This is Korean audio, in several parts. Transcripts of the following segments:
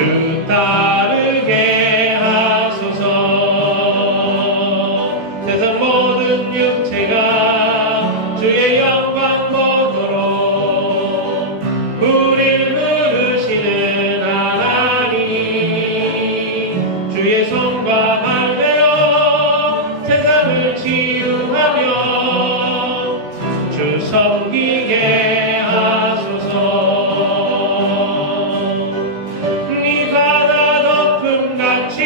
주 따르게 하소서. 세상 모든 육체가 주의 영광 보도록 우릴 부르시는 하나님, 주의 손과 발대로 세상을 치유하며 주 섬기게 하소서. 네 바다 덮음같이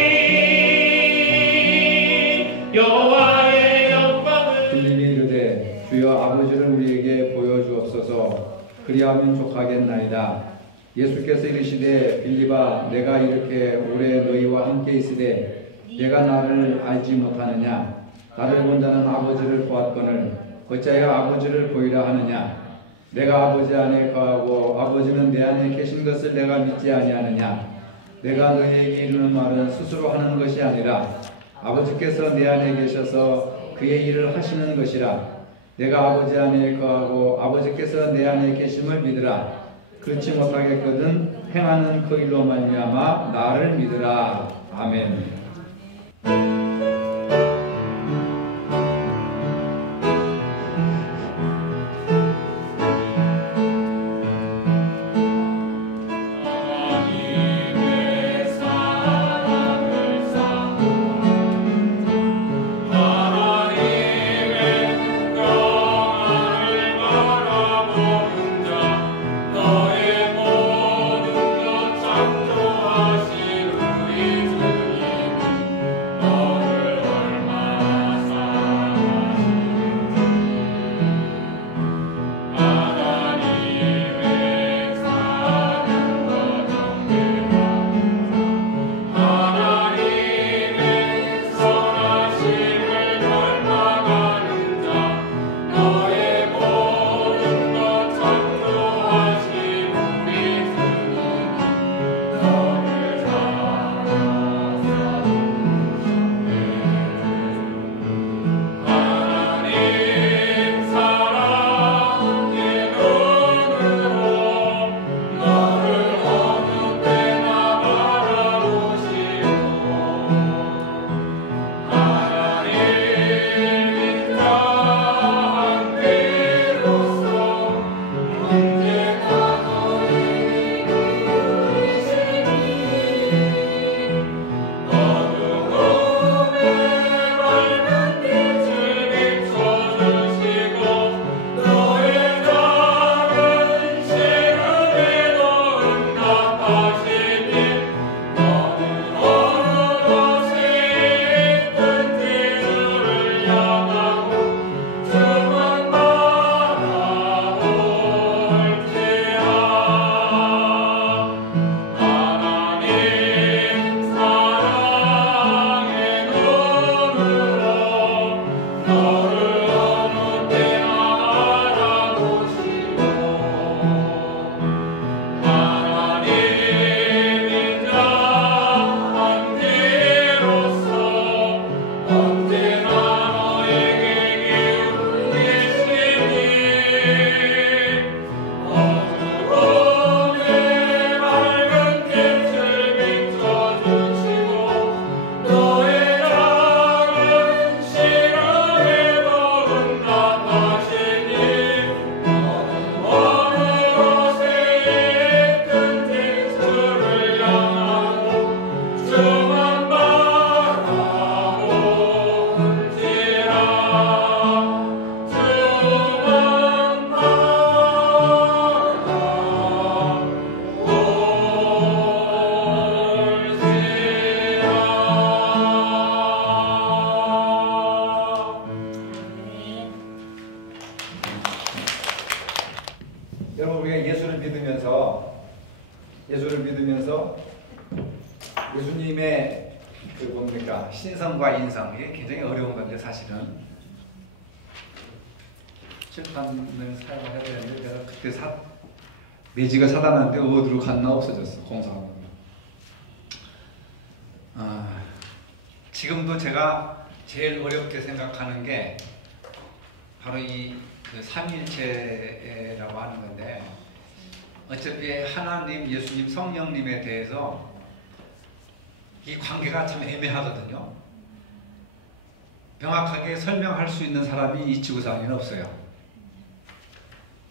여호와의 영광을. 빌립이 이르되 주여 아버지를 우리에게 보여주옵소서. 그리하면 족하겠나이다. 예수께서 이르시되 빌립아 내가 이렇게 오래 너희와 함께 있으되 내가 나를 알지 못하느냐? 나를 본 자는 아버지를 보았거늘 어찌하여 아버지를 보이라 하느냐? 내가 아버지 안에 거하고 아버지는 내 안에 계신 것을 내가 믿지 아니하느냐? 내가 너희에게 이르는 말은 스스로 하는 것이 아니라 아버지께서 내 안에 계셔서 그의 일을 하시는 것이라. 내가 아버지 안에 거하고 아버지께서 내 안에 계심을 믿으라. 그렇지 못하겠거든 행하는 그 일로 말미암아 나를 믿으라. 아멘. 예수님의 그 뭡니까 신성과 인성, 이게 굉장히 어려운 건데 사실은 칠판을 사용해야 되는데 내가 그때 내지가 사단한테 어디로 갔나 없어졌어. 공사하고. 지금도 제가 제일 어렵게 생각하는 게 바로 그 삼위일체라고 하는 건데, 어차피 하나님, 예수님, 성령님에 대해서 이 관계가 참 애매하거든요. 명확하게 설명할 수 있는 사람이 이 지구상에는 없어요.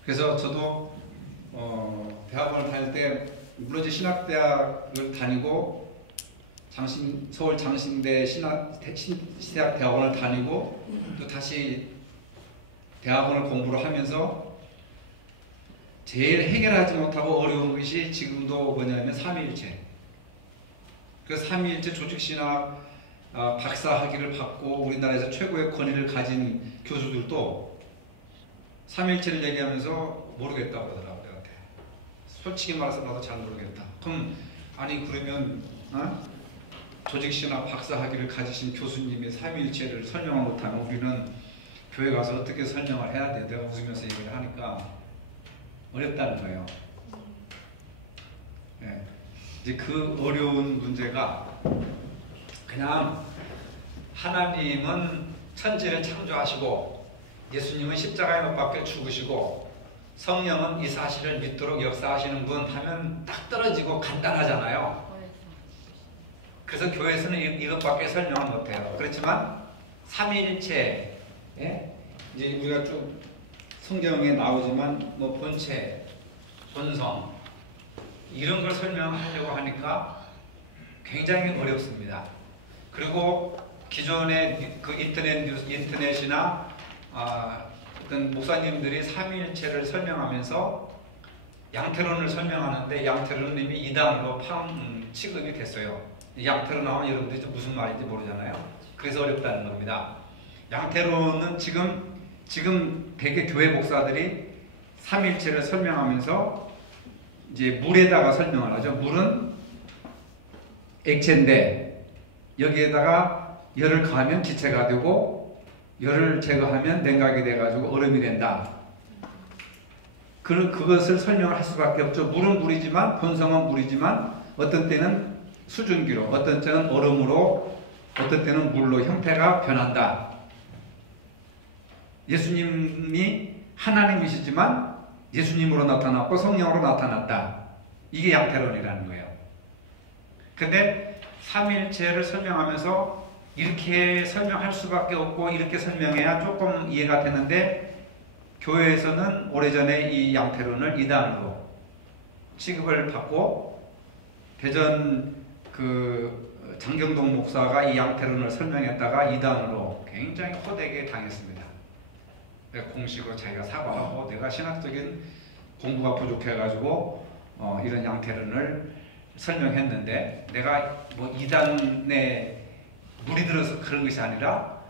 그래서 저도 대학원을 다닐 때 물론 이제 신학대학을 다니고 서울 장신대 신학대학원을 다니고 또 다시 대학원을 공부를 하면서 제일 해결하지 못하고 어려운 것이 지금도 뭐냐면 삼위일체. 그 삼위일체 조직신학 박사 학위를 받고 우리나라에서 최고의 권위를 가진 교수들도 삼위일체를 얘기하면서 모르겠다고 그러더라고요. 솔직히 말해서 나도 잘 모르겠다. 그럼 아니 그러면 조직신학 박사 학위를 가지신 교수님이 삼위일체를 설명을 못하면 우리는 교회 가서 어떻게 설명을 해야 돼? 내가 웃으면서 얘기를 하니까 어렵다는 거예요. 네. 이제 그 어려운 문제가 그냥 하나님은 천지를 창조하시고 예수님은 십자가에 못 박혀 죽으시고 성령은 이 사실을 믿도록 역사하시는 분 하면 딱 떨어지고 간단하잖아요. 그래서 교회에서는 이것밖에 설명을 못해요. 그렇지만 삼위일체 이제 우리가 쭉 성경에 나오지만 뭐 본체, 본성 이런 걸 설명하려고 하니까 굉장히 어렵습니다. 그리고 기존의 그 인터넷이나 어떤 목사님들이 삼위일체를 설명하면서 양태론을 설명하는데 양태론은 이미 이단으로 취급이 됐어요. 양태론 나오면 여러분들이 무슨 말인지 모르잖아요. 그래서 어렵다는 겁니다. 양태론은 지금 대개 교회 목사들이 삼위일체를 설명하면서 이제 물에다가 설명을 하죠. 물은 액체인데 여기에다가 열을 가하면 기체가 되고 열을 제거하면 냉각이 돼가지고 얼음이 된다. 그것을 설명을 할 수밖에 없죠. 물은 물이지만 본성은 물이지만 어떤 때는 수증기로 어떤 때는 얼음으로 어떤 때는 물로 형태가 변한다. 예수님이 하나님이시지만 예수님으로 나타났고 성령으로 나타났다. 이게 양태론이라는 거예요. 근데 삼위일체를 설명하면서 이렇게 설명할 수밖에 없고 이렇게 설명해야 조금 이해가 되는데 교회에서는 오래전에 이 양태론을 이단으로 취급을 받고 대전 그 장경동 목사가 이 양태론을 설명했다가 이단으로 굉장히 호되게 당했습니다. 공식으로 자기가 사과하고 내가 신학적인 공부가 부족해가지고 이런 양태론을 설명했는데 내가 뭐 이단에 물이 들어서 그런 것이 아니라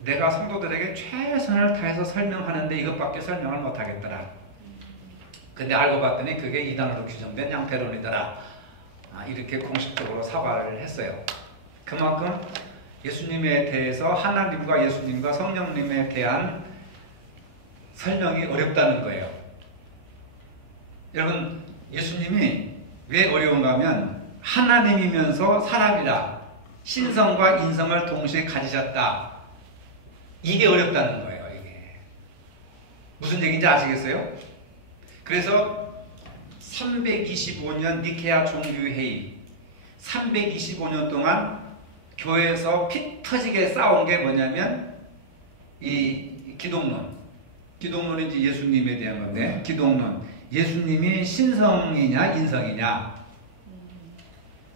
내가 성도들에게 최선을 다해서 설명하는데 이것밖에 설명을 못하겠더라. 근데 알고 봤더니 그게 이단으로 규정된 양태론이더라. 이렇게 공식적으로 사과를 했어요. 그만큼 예수님에 대해서 하나님과 예수님과 성령님에 대한 설명이 어렵다는 거예요. 여러분 예수님이 왜 어려운가 하면 하나님이면서 사람이라 신성과 인성을 동시에 가지셨다. 이게 어렵다는 거예요. 이게 무슨 얘기인지 아시겠어요? 그래서 325년 니케아 종교회의 325년 동안 교회에서 피 터지게 싸운 게 뭐냐면 이 기독론. 기독론은 이제 예수님에 대한 건데 기독론. 예수님이 신성이냐 인성이냐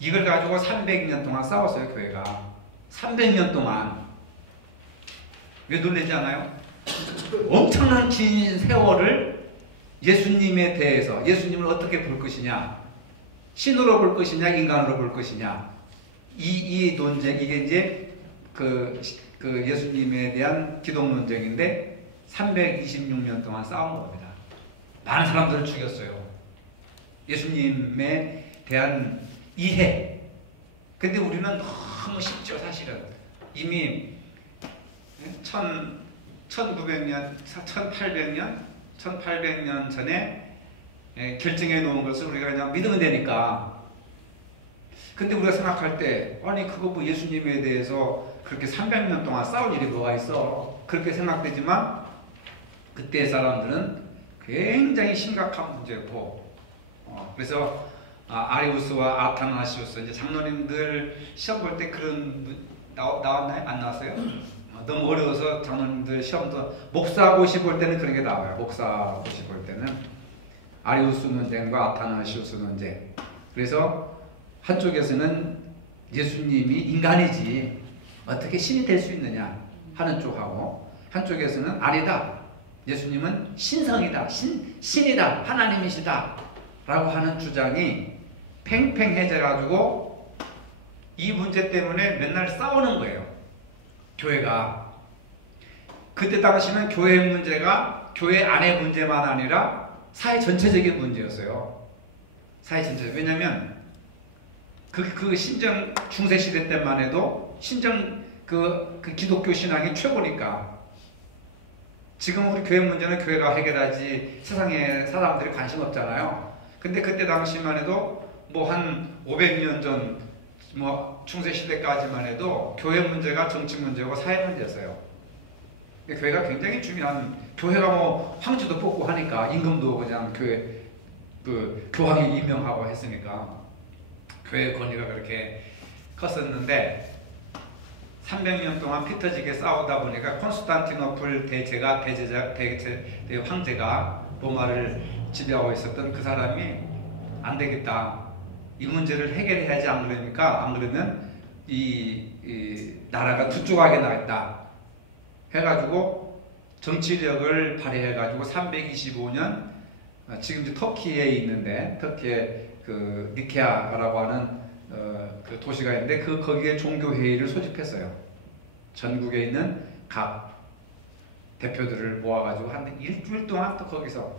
이걸 가지고 300년 동안 싸웠어요. 교회가 300년 동안. 왜 놀라지 않아요? 엄청난 긴 세월을 예수님에 대해서 예수님을 어떻게 볼 것이냐 신으로 볼 것이냐 인간으로 볼 것이냐 이 논쟁 이게 이제 그 예수님에 대한 기독 논쟁인데 326년 동안 싸운 겁니다. 많은 사람들을 죽였어요. 예수님에 대한 이해. 근데 우리는 너무 쉽죠. 사실은 이미 1900년, 1800년 전에 결정해 놓은 것을 우리가 그냥 믿으면 되니까. 근데 우리가 생각할 때 아니 그거 뭐 예수님에 대해서 그렇게 300년 동안 싸울 일이 뭐가 있어. 그렇게 생각되지만 그때 사람들은 굉장히 심각한 문제고 그래서 아리우스와 아타나시우스. 이제 장로님들 시험 볼 때 그런 나왔나요? 안 나왔어요? 너무 어려워서 장로님들 시험도 목사고시 볼 때는 그런 게 나와요. 목사고시 볼 때는 아리우스 논쟁과 아타나시우스 논쟁. 그래서 한쪽에서는 예수님이 인간이지 어떻게 신이 될 수 있느냐 하는 쪽하고, 한쪽에서는 아니다, 예수님은 신성이다, 신이다, 하나님이시다 라고 하는 주장이 팽팽해져가지고 이 문제 때문에 맨날 싸우는 거예요. 교회가. 그때 당시는 교회 문제가 교회 안의 문제만 아니라 사회 전체적인 문제였어요. 사회 전체. 왜냐하면 그 신정 중세 시대 때만 해도 신정 그 기독교 신앙이 최고니까. 지금 우리 교회 문제는 교회가 해결하지 세상에 사람들이 관심 없잖아요. 근데 그때 당시만 해도 뭐 한 500년 전 뭐 중세 시대까지만 해도 교회 문제가 정치 문제고 사회 문제였어요. 교회가 굉장히 중요한, 교회가 뭐 황제도 뽑고 하니까 임금도 그냥 교회 교황이 임명하고 했으니까 교회 권위가 그렇게 컸었는데 300년 동안 피터지게 싸우다 보니까 콘스탄티노플 황제가 로마를 지배하고 있었던 그 사람이 안 되겠다, 이 문제를 해결해야지, 안 그러면 이 나라가 두 조각에 나겠다 해가지고 정치력을 발휘해가지고 325년 지금 이제 터키에 있는데, 터키에 그 니케아라고 하는 그 도시가 있는데 거기에 종교회의를 소집했어요. 전국에 있는 각 대표들을 모아가지고 한 일주일 동안 또 거기서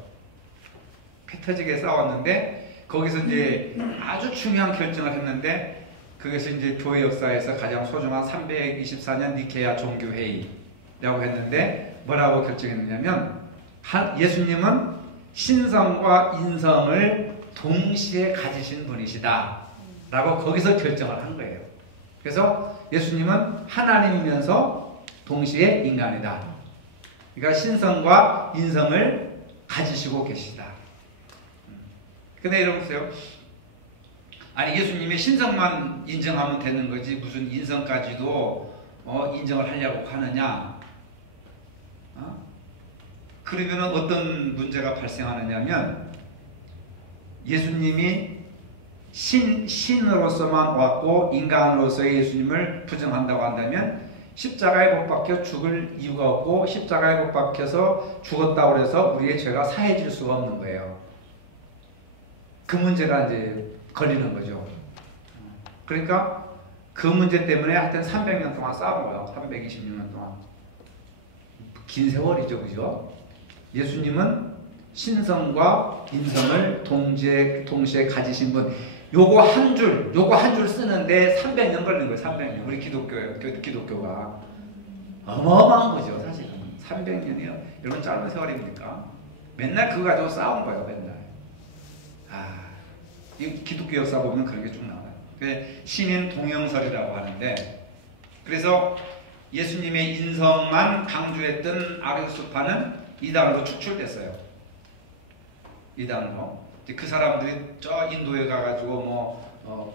피 터지게 싸웠는데, 거기서 이제 아주 중요한 결정을 했는데, 그것이 이제 교회 역사에서 가장 소중한 324년 니케아 종교회의라고 했는데, 뭐라고 결정했느냐면 예수님은 신성과 인성을 동시에 가지신 분이시다 라고 거기서 결정을 한 거예요. 그래서 예수님은 하나님이면서 동시에 인간이다. 그러니까 신성과 인성을 가지시고 계시다. 근데 여러분 보세요. 아니 예수님의 신성만 인정하면 되는 거지 무슨 인성까지도 인정을 하려고 하느냐? 그러면 어떤 문제가 발생하느냐면, 예수님이 신으로서만 왔고 인간으로서의 예수님을 부정한다고 한다면 십자가에 못 박혀 죽을 이유가 없고, 십자가에 못 박혀서 죽었다고 해서 우리의 죄가 사해질 수가 없는 거예요. 그 문제가 이제 걸리는 거죠. 그러니까 그 문제 때문에 하여튼 300년 동안 싸운 거예요. 326년 동안. 긴 세월이죠. 그죠? 예수님은 신성과 인성을 동시에 가지신 분. 요거 한 줄 쓰는데 300년 걸린 거예요. 300년. 우리 기독교가. 어마어마한 거죠. 사실은. 300년이요. 여러분 짧은 세월입니까? 맨날 그거 가지고 싸운 거예요. 맨날. 이 기독교 역사 보면 그런 게 쭉 나와요. 신인 동영설이라고 하는데, 그래서 예수님의 인성만 강조했던 아리우스파는 이단으로 축출됐어요. 이단으로. 그 사람들이 저 인도에 가가지고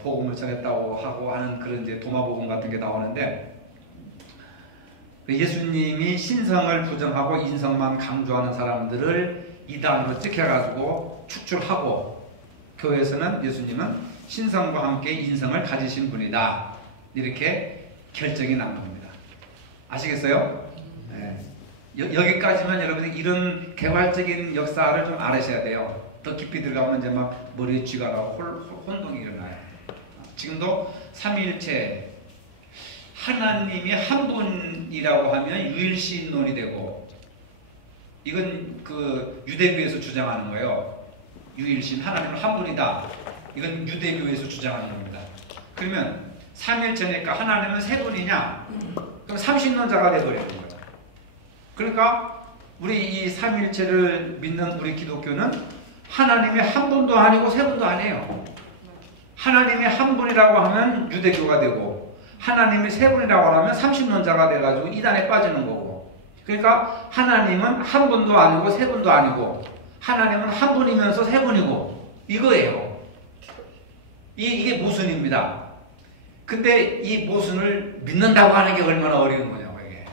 복음을 전했다고 하고 하는 그런 이제 도마복음 같은 게 나오는데, 예수님이 신성을 부정하고 인성만 강조하는 사람들을 이단으로 찍혀가지고 축출하고, 교회에서는 예수님은 신성과 함께 인성을 가지신 분이다. 이렇게 결정이 난 겁니다. 아시겠어요? 네. 여기까지만 여러분이 이런 개괄적인 역사를 좀 알으셔야 돼요. 더 깊이 들어가면 이제 막 머리에 쥐가 나고 혼동이 일어나요. 지금도 삼위일체 하나님이 한 분이라고 하면 유일신론이 되고, 이건 그 유대교에서 주장하는 거예요. 유일신, 하나님은 한 분이다. 이건 유대교에서 주장하는 겁니다. 그러면 삼위일체니까 하나님은 세 분이냐? 그럼 삼신론자가 되어버리는 거예요. 그러니까 우리 이 삼위일체를 믿는 우리 기독교는 하나님이 한 분도 아니고 세 분도 아니에요. 하나님이 한 분이라고 하면 유대교가 되고, 하나님이 세 분이라고 하면 삼신론자가 돼가지고 이단에 빠지는 거고. 그러니까 하나님은 한 분도 아니고 세 분도 아니고, 하나님은 한 분이면서 세 분이고, 이거예요. 이게 모순입니다. 근데 이 모순을 믿는다고 하는 게 얼마나 어려운 거냐고 이게.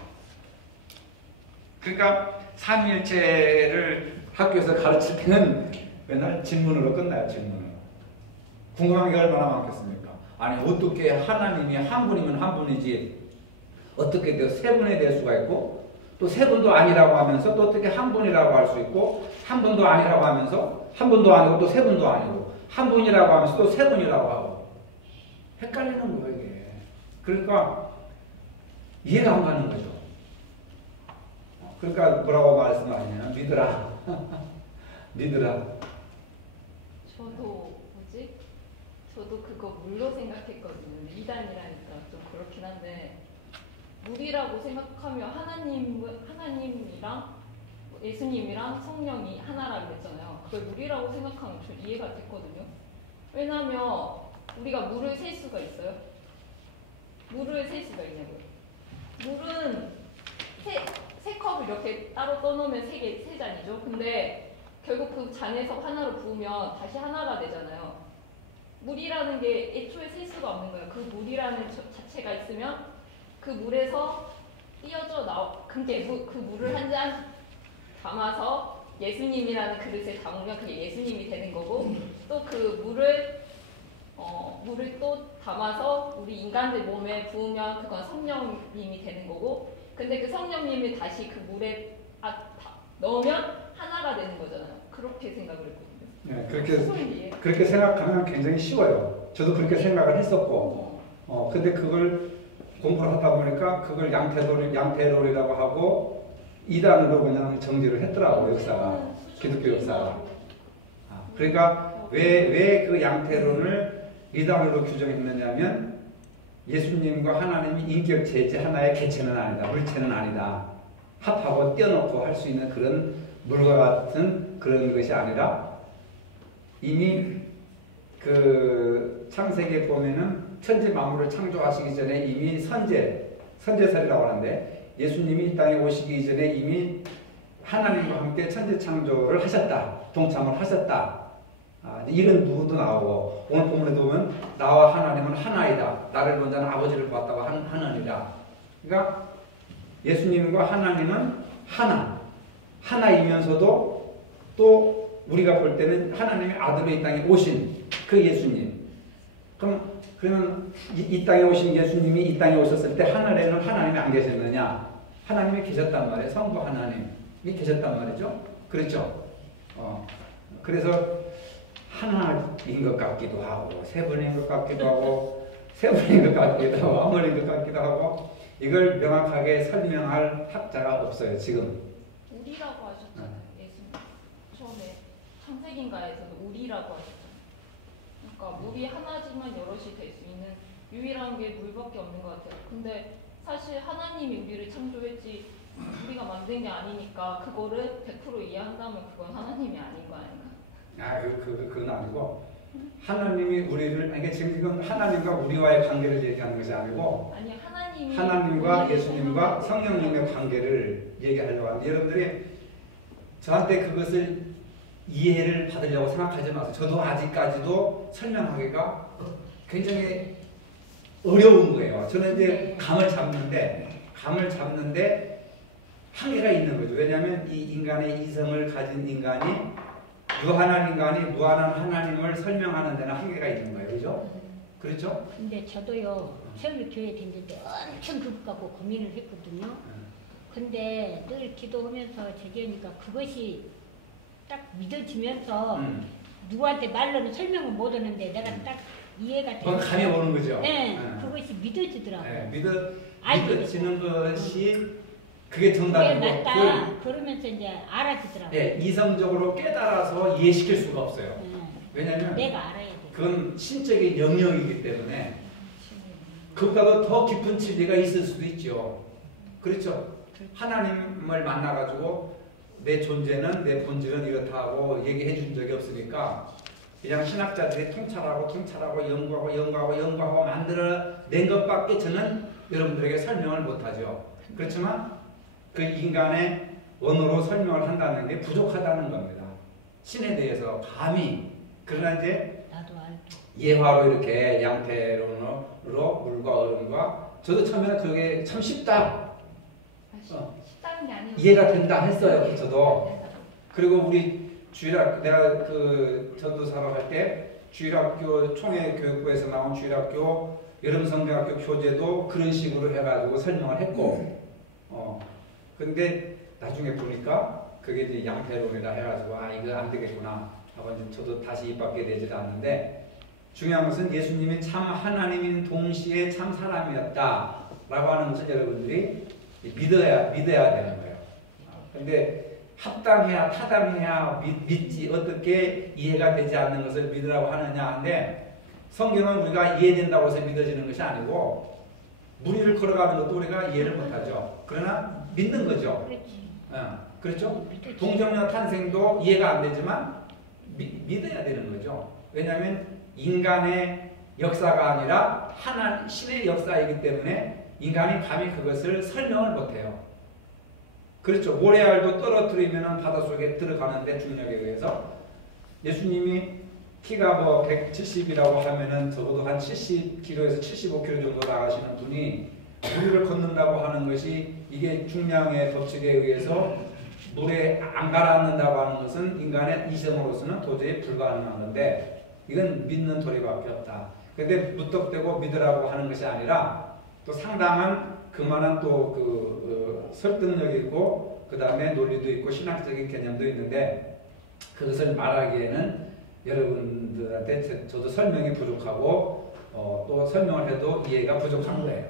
그러니까 삼위일체를 학교에서 가르칠 때는 맨날 질문으로 끝나요. 질문으로. 궁금한 게 얼마나 많겠습니까? 아니 어떻게 하나님이 한 분이면 한 분이지 어떻게 세 분이 될 수가 있고 또 세 분도 아니라고 하면서 또 어떻게 한 분이라고 할 수 있고 한 분도 아니라고 하면서 한 분도 아니고 또 세 분도 아니고 한 분이라고 하면서 또 세 분이라고 하고 헷갈리는 거예요 이게. 그러니까 이해가 안 가는 거죠. 그러니까 뭐라고 말씀하시냐면 믿으라. 믿으라. 저도 그거 물로 생각했거든요. 이단이라니까 좀 그렇긴 한데 물이라고 생각하면 하나님이랑 예수님이랑 성령이 하나라고 했잖아요. 그걸 물이라고 생각하면 좀 이해가 됐거든요. 왜냐하면 우리가 물을 셀 수가 있어요? 물을 셀 수가 있냐고요. 물은 세 컵을 이렇게 따로 떠놓으면 세 잔이죠. 근데 결국 그 잔에서 하나로 부으면 다시 하나가 되잖아요. 물이라는 게 애초에 셀 수가 없는 거예요. 그 물이라는 자체가 있으면 그 물에서 근데 그 물을 한 잔 담아서 예수님이라는 그릇에 담으면 그게 예수님이 되는 거고 또 그 물을 또 담아서 우리 인간들 몸에 부으면 그건 성령님이 되는 거고 근데 그 성령님이 다시 그 물에 넣으면 하나가 되는 거잖아요. 그렇게 생각을 했거든요. 네, 그렇게 생각하면 굉장히 쉬워요. 저도 그렇게 생각을 했었고 근데 그걸 공부를 하다 보니까 그걸 양태돌이라고 하고 이단으로 그냥 정리를 했더라고요. 역사가. 기독교 역사가. 그러니까 왜 그 양태론을 이단으로 규정했느냐면 예수님과 하나님이 인격체이지 하나의 개체는 아니다. 물체는 아니다. 합하고 떼어놓고 할 수 있는 그런 물과 같은 그런 것이 아니라 이미 그 창세기에 보면은 천지 만물을 창조하시기 전에 이미 선제설이라고 하는데 예수님이 이 땅에 오시기 전에 이미 하나님과 함께 천지 창조를 하셨다. 동참을 하셨다. 이런 부분도 나오고 오늘 본문에도 보면 나와 하나님은 하나이다. 나를 본 자는 아버지를 보았다고 하느니라. 그러니까 예수님과 하나님은 하나이면서도 또 우리가 볼 때는 하나님의 아들로 이 땅에 오신 그 예수님. 그러면 이 땅에 오신 예수님이 이 땅에 오셨을 때 하늘에는 하나님이 안 계셨느냐? 하나님이 계셨단 말이에요. 성부 하나님이 계셨단 말이죠. 그렇죠? 그래서 하나인 것 같기도 하고 세 분인 것 같기도 하고 세 분인 것 같기도 하고 아무리인 것 같기도 하고 이걸 명확하게 설명할 학자가 없어요. 지금. 우리라고 하셨잖아요. 예수님. 처음에 창세기인가에서도 우리라고 하셨잖아요. 그러니까 물이 하나지만 여럿이 될 수 있는 유일한 게 물밖에 없는 것 같아요. 근데 사실 하나님이 우리를 창조했지 우리가 만든 게 아니니까 그거를 100% 이해한다면 그건 하나님이 아닌 거 아닌가? 그건 아니고 하나님이 우리를 이게 지금 하나님과 우리와의 관계를 얘기하는 것이 아니고 아니 하나님과 예수님과 성령님의 관계를 얘기하려고 하는데 여러분들이 저한테 그것을 이해를 받으려고 생각하지 마세요. 저도 아직까지도 설명하기가 굉장히 어려운 거예요. 저는 이제 감을 잡는데 한계가 있는 거죠. 왜냐하면 이 인간의 이성을 가진 인간이 유한한 인간이 무한한 하나님을 설명하는 데는 한계가 있는 거예요. 그죠? 그렇죠? 근데 저도요, 세월교회 된 지 엄청 그것 갖고 고민을 했거든요. 근데 늘 기도하면서 제기하니까 그것이 딱 믿어지면서 누구한테 말로는 설명을 못 하는데 내가 딱 이해가 그건 감이 오는 거죠. 네, 그것이 믿어지더라고요. 믿어지는 것이 그게 정답이고 그게 맞다. 그러면서 이제 알아지더라고요. 네, 이성적으로 깨달아서 이해시킬 수가 없어요. 왜냐하면 내가 알아야 돼. 그건 신적인 영역이기 때문에 그보다도 더 깊은 진리가 있을 수도 있죠. 그렇죠? 하나님을 만나가지고 내 존재는 내 본질은 이렇다 하고 얘기해 준 적이 없으니까 그냥 신학자들이 통찰하고 연구하고 만들어낸 것밖에 저는 여러분들에게 설명을 못하죠. 그렇지만 그 인간의 언어로 설명을 한다는 게 부족하다는 겁니다. 신에 대해서 감히 그러나 이제 나도 알고. 예화로 이렇게 양태로로 물과 얼음과 저도 처음에는 그게 참 쉽다. 쉽다는 게 아니고 이해가 된다 했어요. 저도. 그리고 우리 주일학 내가 그 전도사로 할 때 주일학교 총회교육부에서 나온 주일학교 여름성경학교 교재도 그런 식으로 해가지고 설명을 했고, 근데 나중에 보니까 그게 이제 양태론이라 해가지고 이거 안 되겠구나 하고 이제 저도 다시 입 밖에 내질 않는데, 중요한 것은 예수님이 참 하나님인 동시에 참 사람이었다라고 하는 것을 여러분들이 믿어야 되는 거예요. 근데 합당해야 타당해야 믿지 어떻게 이해가 되지 않는 것을 믿으라고 하느냐 하는데, 성경은 우리가 이해된다고 해서 믿어지는 것이 아니고 무리를 걸어가는 것도 우리가 이해를 못하죠. 그러나 믿는 거죠. 그렇죠? 동정녀 탄생도 이해가 안 되지만 믿어야 되는 거죠. 왜냐하면 인간의 역사가 아니라 신의 역사이기 때문에 인간이 감히 그것을 설명을 못해요. 그렇죠. 모래알도 떨어뜨리면 바닷속에 들어가는데 중력에 의해서, 예수님이 키가 뭐 170이라고 하면은 적어도 한 70kg에서 75kg 정도 나가시는 분이 물을 걷는다고 하는 것이 이게 중량의 법칙에 의해서 물에 안 가라앉는다고 하는 것은 인간의 이성으로서는 도저히 불가능한 건데, 이건 믿는 도리밖에 없다. 근데 무턱대고 믿으라고 하는 것이 아니라 또 상당한 그만한 또 설득력이 있고 그 다음에 논리도 있고 신학적인 개념도 있는데, 그것을 말하기에는 여러분들한테 저도 설명이 부족하고 또 설명을 해도 이해가 부족한 거예요.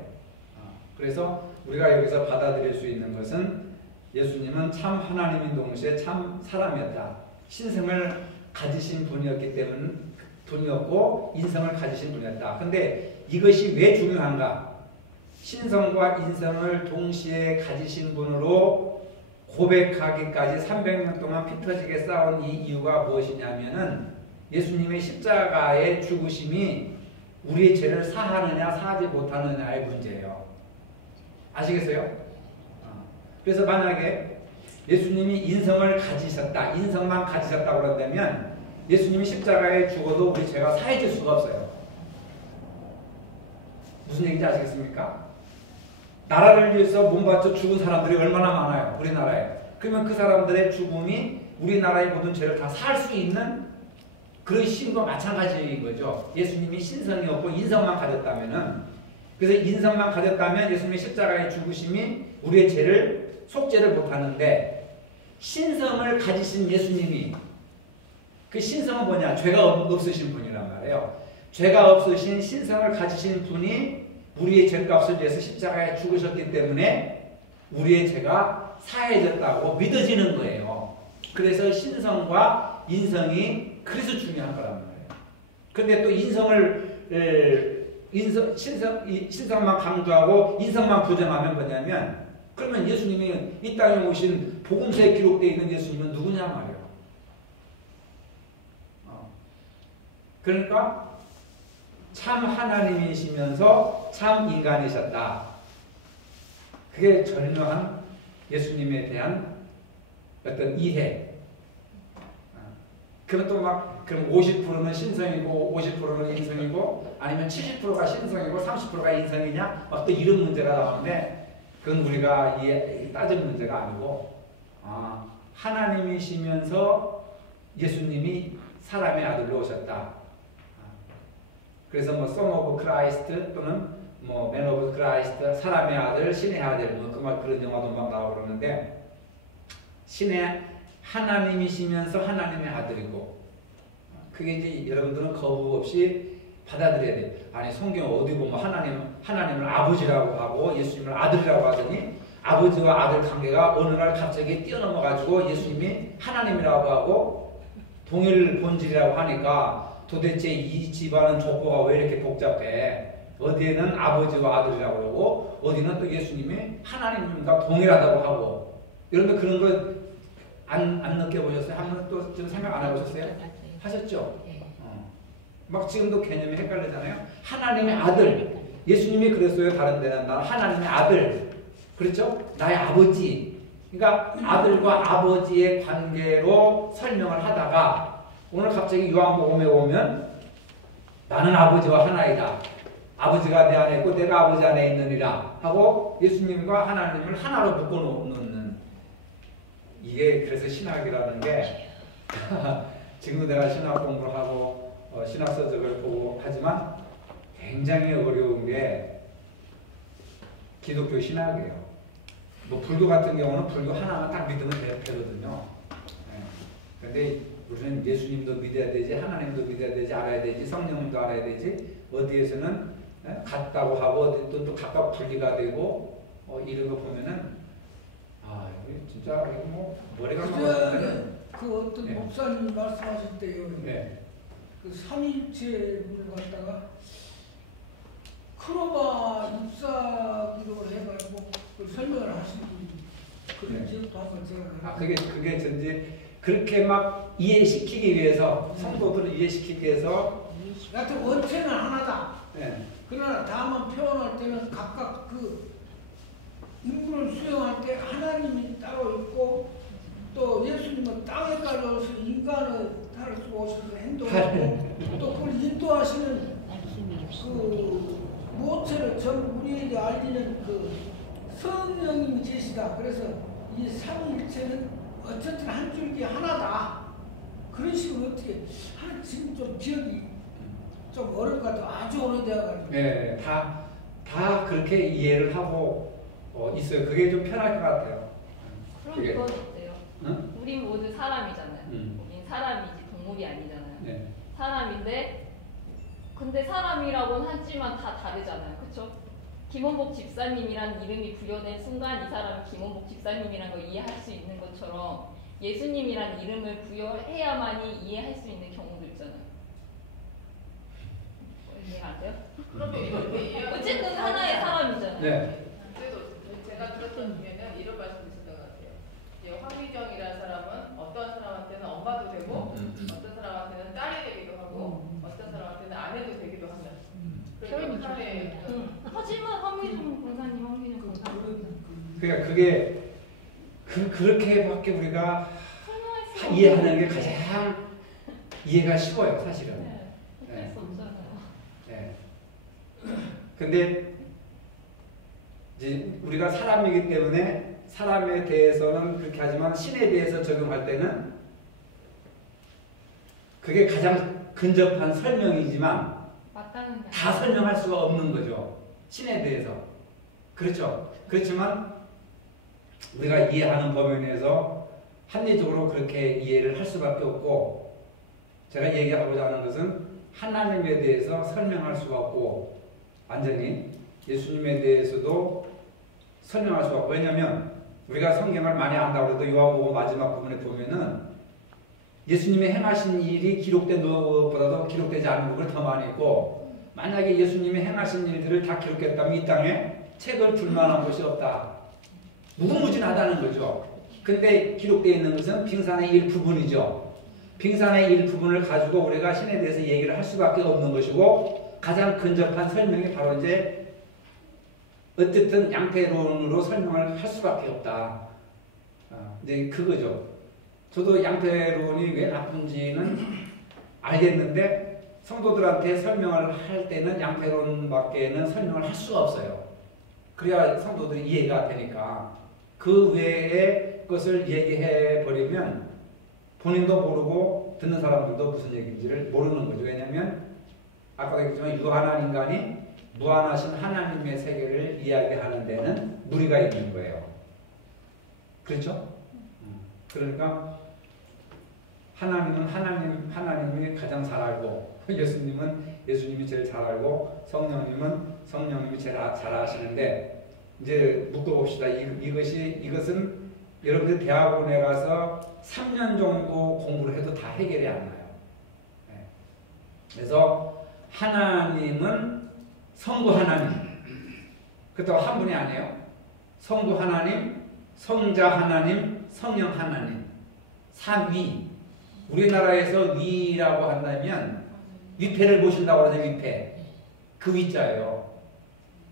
그래서 우리가 여기서 받아들일 수 있는 것은 예수님은 참 하나님인 동시에 참 사람이었다. 신성을 가지신 분이었고 인성을 가지신 분이었다. 근데 이것이 왜 중요한가? 신성과 인성을 동시에 가지신 분으로 고백하기까지 300년 동안 피 터지게 싸운 이 이유가 무엇이냐면은, 예수님의 십자가의 죽으심이 우리의 죄를 사하느냐 사하지 못하느냐의 문제예요. 아시겠어요? 그래서 만약에 예수님이 인성을 가지셨다, 인성만 가지셨다고 그런다면 예수님이 십자가에 죽어도 우리 죄가 사해질 수가 없어요. 무슨 얘기인지 아시겠습니까? 나라를 위해서 몸 바쳐 죽은 사람들이 얼마나 많아요, 우리나라에. 그러면 그 사람들의 죽음이 우리나라의 모든 죄를 다 살 수 있는 그런 신과 마찬가지인 거죠. 예수님이 신성이 없고 인성만 가졌다면은, 그래서 인성만 가졌다면 예수님의 십자가의 죽으심이 우리의 죄를 속죄를 못하는데, 신성을 가지신 예수님이, 그 신성은 뭐냐? 죄가 없으신 분이란 말이에요. 죄가 없으신 신성을 가지신 분이 우리의 죄값을 위해서 십자가에 죽으셨기 때문에 우리의 죄가 사해졌다고 믿어지는 거예요. 그래서 신성과 인성이 그래서 중요한 거란 말이에요. 그런데 또 신성만 강조하고 인성만 부정하면 뭐냐면, 그러면 예수님이 이 땅에 오신 복음서에 기록되어 있는 예수님은 누구냐 말이에요. 그러니까 참 하나님이시면서 참 인간이셨다. 그게 절묘한 예수님에 대한 어떤 이해. 그럼 또 그럼 50%는 신성이고 50%는 인성이고 아니면 70%가 신성이고 30%가 인성이냐? 또 이런 문제가 나오는데, 그건 우리가 따질 문제가 아니고, 하나님이시면서 예수님이 사람의 아들로 오셨다. 그래서 Son of Christ 또는 Man of Christ, 사람의 아들, 신의 아들, 그런 영화도 막 나오고 그러는데, 하나님이시면서 하나님의 아들이고, 그게 이제 여러분들은 거부 없이 받아들여야 돼요. 아니, 성경 어디 보면 하나님을 아버지라고 하고 예수님을 아들이라고 하더니 아버지와 아들 관계가 어느 날 갑자기 뛰어넘어가지고 예수님이 하나님이라고 하고 동일 본질이라고 하니까 도대체 이 집안은 족보가 왜 이렇게 복잡해? 어디에는 아버지와 아들이라고 그러고 어디는 또 예수님이 하나님과 동일하다고 하고, 여러분들 그런 거 안 느껴보셨어요? 한번 또 좀 생각 안 해보셨어요? 하셨죠? 막 지금도 개념이 헷갈리잖아요. 하나님의 아들, 예수님이 그랬어요. 다른 데는 나는 하나님의 아들, 그렇죠? 나의 아버지. 그러니까 아들과 아버지의 관계로 설명을 하다가 오늘 갑자기 요한복음에 오면 나는 아버지와 하나이다. 아버지가 내 안에 있고 내가 아버지 안에 있느니라 하고 예수님과 하나님을 하나로 묶어놓는, 이게 그래서 신학이라는 게 지금 내가 신학 공부를 하고 신학서적을 보고 하지만 굉장히 어려운 게 기독교 신학이에요. 뭐 불교 같은 경우는 불교 하나만 딱 믿으면 되거든요. 그런데 우리는 예수님도 믿어야 되지, 하나님도 믿어야 되지, 알아야 되지, 성령님도 알아야 되지, 어디에서는 같다고 하고 또 각각 분리가 되고 이런 거 보면은 진짜 이거 뭐 머리가 그전에 그 어떤 네. 목사님 말씀하실 때요. 네. 그 삼위일체를 갖다가 크로마 육사기로 해가지고 그 설명을 하신 분이 그런 네. 지역도 한번 제가 그게 전지 그렇게 막 이해시키기 위해서 성도들을 이해시키기 위해서 여하튼 원체는 하나다. 네. 그러나 다만 표현할 때는 각각 그 인물을 수용할 때 하나님이 따로 있고 또 예수님은 땅에까지 오셔서 인간을 따라서 오셔서 행동하고 또 그걸 인도하시는 그 모체를 전 우리에게 알리는 그 성령님이 계시다. 그래서 이 삼위일체는 어쨌든 한 줄기 하나다. 그런 식으로 어떻게 지금 좀 기억이 좀 어려울 것 같아요. 아주 오래되어가지고. 네, 다 그렇게 이해를 하고 있어요. 그게 좀 편할 것 같아요. 그럼 그게. 이건 어때요? 응? 우리 모두 사람이잖아요. 음. 우린 사람이지 동물이 아니잖아요. 네. 사람인데 근데 사람이라고는 하지만 다 다르잖아요. 그쵸? 김원복 집사님이란 이름이 부여된 순간 이 사람은 김원복 집사님이란 걸 이해할 수 있는 것처럼 예수님이란 이름을 부여해야만이 이해할 수 있는 경우도 있잖아요. 이해 안 돼요? 그러면 이렇게 이해하는 어쨌든 하나의 사람이잖아요. 네. 그래도 제가 들었던 중에는 이런 말씀 드셨던 것 같아요. 이제 황미정이라는 사람은 어떤 사람한테는 엄마도 되고 어떤 사람한테는 딸이 되기도 하고 어떤 사람한테는 아내도 되기도 한다. 표현이 하나의 하지만 황미정 권사님, 황미정 권사님 그러니까 그게 그렇게밖에 우리가 설명할 수 이해하는 게 가장 이해가 쉬워요, 사실은. 네, 할 수 없잖아요. 네. 근데 이제 우리가 사람이기 때문에 사람에 대해서는 그렇게 하지만 신에 대해서 적용할 때는 그게 가장 근접한 설명이지만 맞다는 게 다 설명할 수가 없는 거죠. 신에 대해서. 그렇죠. 그렇지만 우리가 이해하는 범위 내에서 합리적으로 그렇게 이해를 할 수밖에 없고, 제가 얘기하고자 하는 것은 하나님에 대해서 설명할 수가 없고 완전히 예수님에 대해서도 설명할 수가 없고, 왜냐하면 우리가 성경을 많이 안다고 해도 요한복음 마지막 부분에 보면은 예수님의 행하신 일이 기록된 것보다도 기록되지 않은 부분이 더 많이 있고, 만약에 예수님이 행하신 일들을 다 기록했다면 이 땅에 책을 둘 만한 곳이 없다. 무궁무진하다는 거죠. 근데 기록되어 있는 것은 빙산의 일부분이죠. 빙산의 일부분을 가지고 우리가 신에 대해서 얘기를 할 수밖에 없는 것이고, 가장 근접한 설명이 바로 이제 어쨌든 양태론으로 설명을 할 수밖에 없다. 이제 그거죠. 저도 양태론이 왜 나쁜지는 알겠는데 성도들한테 설명을 할 때는 양태론밖에는 설명을 할 수가 없어요. 그래야 성도들이 이해가 되니까. 그 외의 것을 얘기해 버리면 본인도 모르고 듣는 사람들도 무슨 얘기인지를 모르는 거죠. 왜냐하면 아까도 얘기했지만 유한한 인간이 무한하신 하나님의 세계를 이야기하는 데는 무리가 있는 거예요. 그렇죠? 그러니까 하나님은 하나님이 가장 잘 알고, 예수님이 제일 잘 알고, 성령님이 제일 잘 아시는데, 이제 묶어봅시다. 이것은 여러분들 대학원에 가서 3년 정도 공부를 해도 다 해결이 안 나요. 네. 그래서 하나님은 성부 하나님, 그것도 한 분이 아니에요. 성부 하나님, 성자 하나님, 성령 하나님, 삼위. 우리나라에서 위라고 한다면 위패를 모신다고 하죠. 위패. 그 위자예요.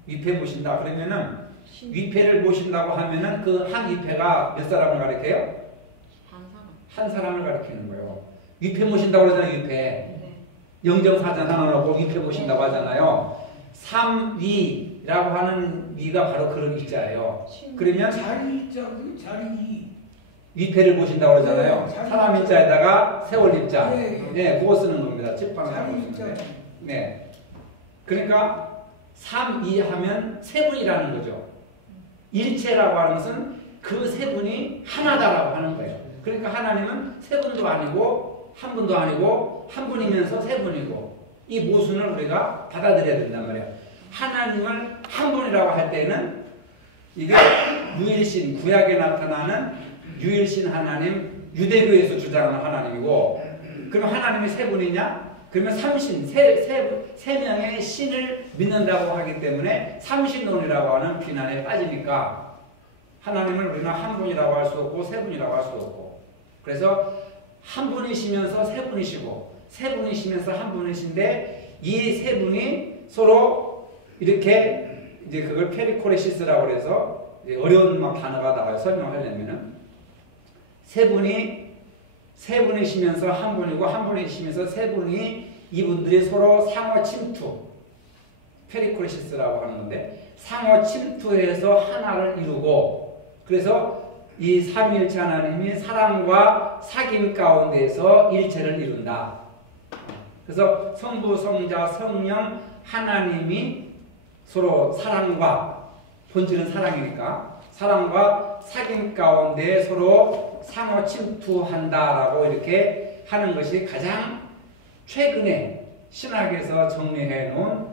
위패 모신다 그러면은 위패를 모신다고 하면은 그 한 위패가 몇 사람을 가리켜요? 한 사람을 가리키는 거예요. 위패 모신다고 그러잖아요. 위패. 영정사전 하나 놓고 위패 모신다고 하잖아요. 삼위라고 하는 위가 바로 그런 위자예요. 그러면 자리자, 자리. 위패를 모신다고 그러잖아요. 네, 사람 위자에다가 세월 위자. 네. 네, 그거 쓰는 겁니다. 칠방에 하고 자리자. 있는데. 네. 그러니까 삼위하면 세 분이라는 거죠. 일체라고 하는 것은 그 세 분이 하나다라고 하는 거예요. 그러니까 하나님은 세 분도 아니고 한 분도 아니고 한 분이면서 세 분이고 이 모순을 우리가 받아들여야 된단 말이에요. 하나님을 한 분이라고 할 때는 이게 유일신, 구약에 나타나는 유일신 하나님, 유대교에서 주장하는 하나님이고, 그럼 하나님이 세 분이냐? 그러면 삼신, 세 명의 신을 믿는다고 하기 때문에 삼신론이라고 하는 비난에 빠지니까 하나님을 우리는 한 분이라고 할 수 없고 세 분이라고 할 수 없고, 그래서 한 분이시면서 세 분이시고 세 분이시면서 한 분이신데 이 세 분이 서로 이렇게 이제 그걸 페리코레시스라고 해서 어려운 막 단어가 나와요. 설명하려면은 세 분이시면서 한 분이고 한 분이시면서 세 분이 이분들이 서로 상호 침투, 페리코레시스라고 하는 건데 상호 침투해서 하나를 이루고, 그래서 이 삼위일체 하나님이 사랑과 사귐 가운데서 일체를 이룬다. 그래서 성부, 성자, 성령 하나님이 서로 사랑과, 본질은 사랑이니까 사랑과 사귐 가운데 서로 상호 침투한다라고 이렇게 하는 것이 가장 최근에 신학에서 정리해 놓은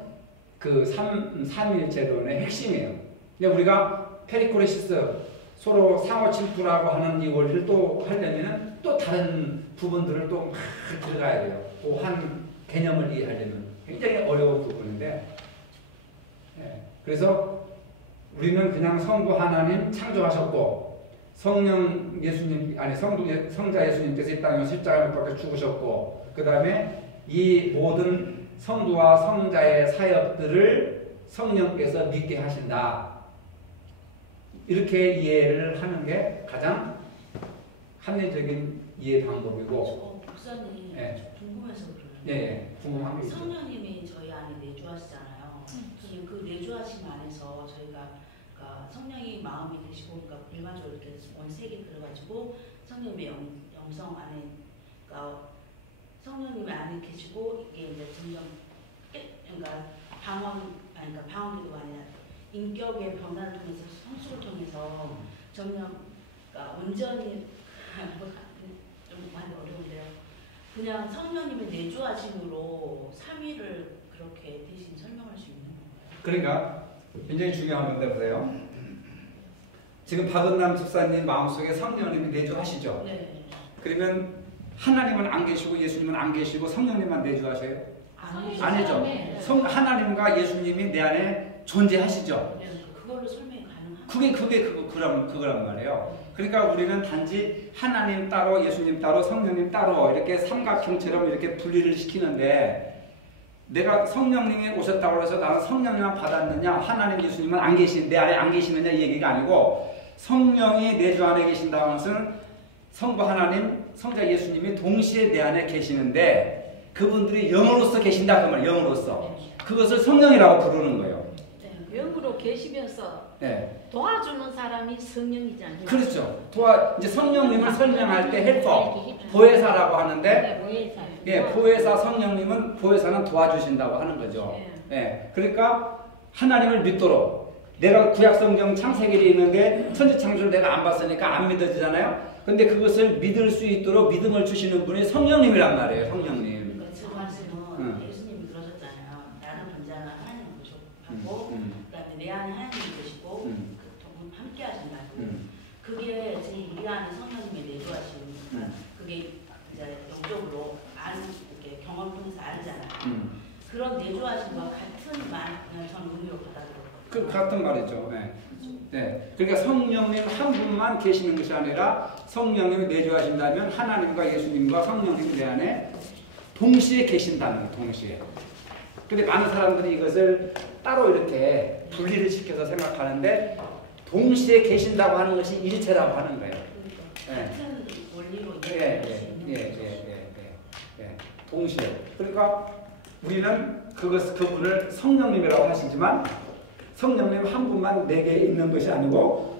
그 삼위일체론의 핵심이에요. 근데 우리가 페리코레시스, 서로 상호 침투라고 하는 이 원리를 또 하려면 또 다른 부분들을 또 막 들어가야 돼요. 그 한 개념을 이해하려면 굉장히 어려운 부분인데, 네. 그래서 우리는 그냥 성부 하나님 창조하셨고 성령 예수님, 아니 성자 예수님께서 이 땅에 십자가에 못 박혀 죽으셨고, 그 다음에 이 모든 성부와 성자의 사역들을 성령께서 믿게 하신다. 이렇게 이해를 하는 게 가장 합리적인 이해 방법이고. 목사님, 네. 궁금해서 그러는데. 네, 궁금한 게 있죠. 성령님이 저희 안에 내주하시잖아요. 저는 그 내주하심 안에서 저희가 그러니까 성령이 마음이 되시고, 그러니까 일반적으로 이렇게 원색이 들어가지고 성령님의 영성 안에, 그러니까 성령님의 안에 계시고 이게 이제 점점 그러니까 그러니까 방언기도가 아니라 인격의 변화를 통해서 성숙을 통해서 점점 그러니까 온전히 좀 많이 어려운데요. 그냥 성령님의 내주하심으로 삼위를 그렇게 대신 설명할 수 있는 건가요? 그러니까 굉장히 중요한 건데 보세요. 지금 박은남 집사님 마음속에 성령님이 내주하시죠. 네. 그러면 하나님은 안 계시고 예수님은 안 계시고 성령님만 내주하셔요? 아니죠. 하나님과 예수님이 내 안에 존재하시죠. 네, 그걸로 설명이 가능한. 그거란 말이에요. 그러니까 우리는 단지 하나님 따로, 예수님 따로, 성령님 따로 이렇게 삼각형처럼 이렇게 분리를 시키는데, 내가 성령님이 오셨다고 해서 나는 성령님만 받았느냐, 하나님, 예수님은 안 계신, 내 안에 안 계시느냐 이 얘기가 아니고, 성령이 내 주 안에 계신다는 것은 성부 하나님, 성자 예수님이 동시에 내 안에 계시는데 그분들이 영으로서 계신다 그 말, 영으로서. 그것을 성령이라고 부르는 거예요. 영으로 계시면서 네. 도와주는 사람이 성령이잖아요. 그렇죠. 이제 성령님을 설명할 때 헬퍼, 보혜사라고 하는데, 보혜사 성령님은 보혜사는 도와주신다고 하는 거죠. 네. 그러니까 하나님을 믿도록, 내가 구약성경 창세기에 있는데 천지창조를 내가 안 봤으니까 안 믿어지잖아요. 근데 그것을 믿을 수 있도록 믿음을 주시는 분이 성령님이란 말이에요. 성령님. 그 말씀은 예수님이 그러셨잖아요. 나는 존재하는 하나님을 모셔하고 그다음에 내 안에 하나님이 계시고 그 함께 하신다. 그게 지금 우리 안에 성령님이 내주하시는 그게 이제 영적으로 이렇게 경험을 통해서 알잖아요. 그런 내주하심과 같은 말, 저는 의미로 받아들여요. 그 같은 말이죠. 네. 네. 그러니까 성령님 한 분만 계시는 것이 아니라 성령님이 내주하신다면 하나님과 예수님과 성령님이 내 안에 동시에 계신다는 거예요. 동시에. 근데 많은 사람들이 이것을 따로 이렇게 분리를 시켜서 생각하는데, 동시에 계신다고 하는 것이 일체라고 하는 거예요. 같은 원리로 예. 동시에. 그러니까 우리는 그분을 성령님이라고 하시지만 성령님 한 분만 내게 있는 것이 아니고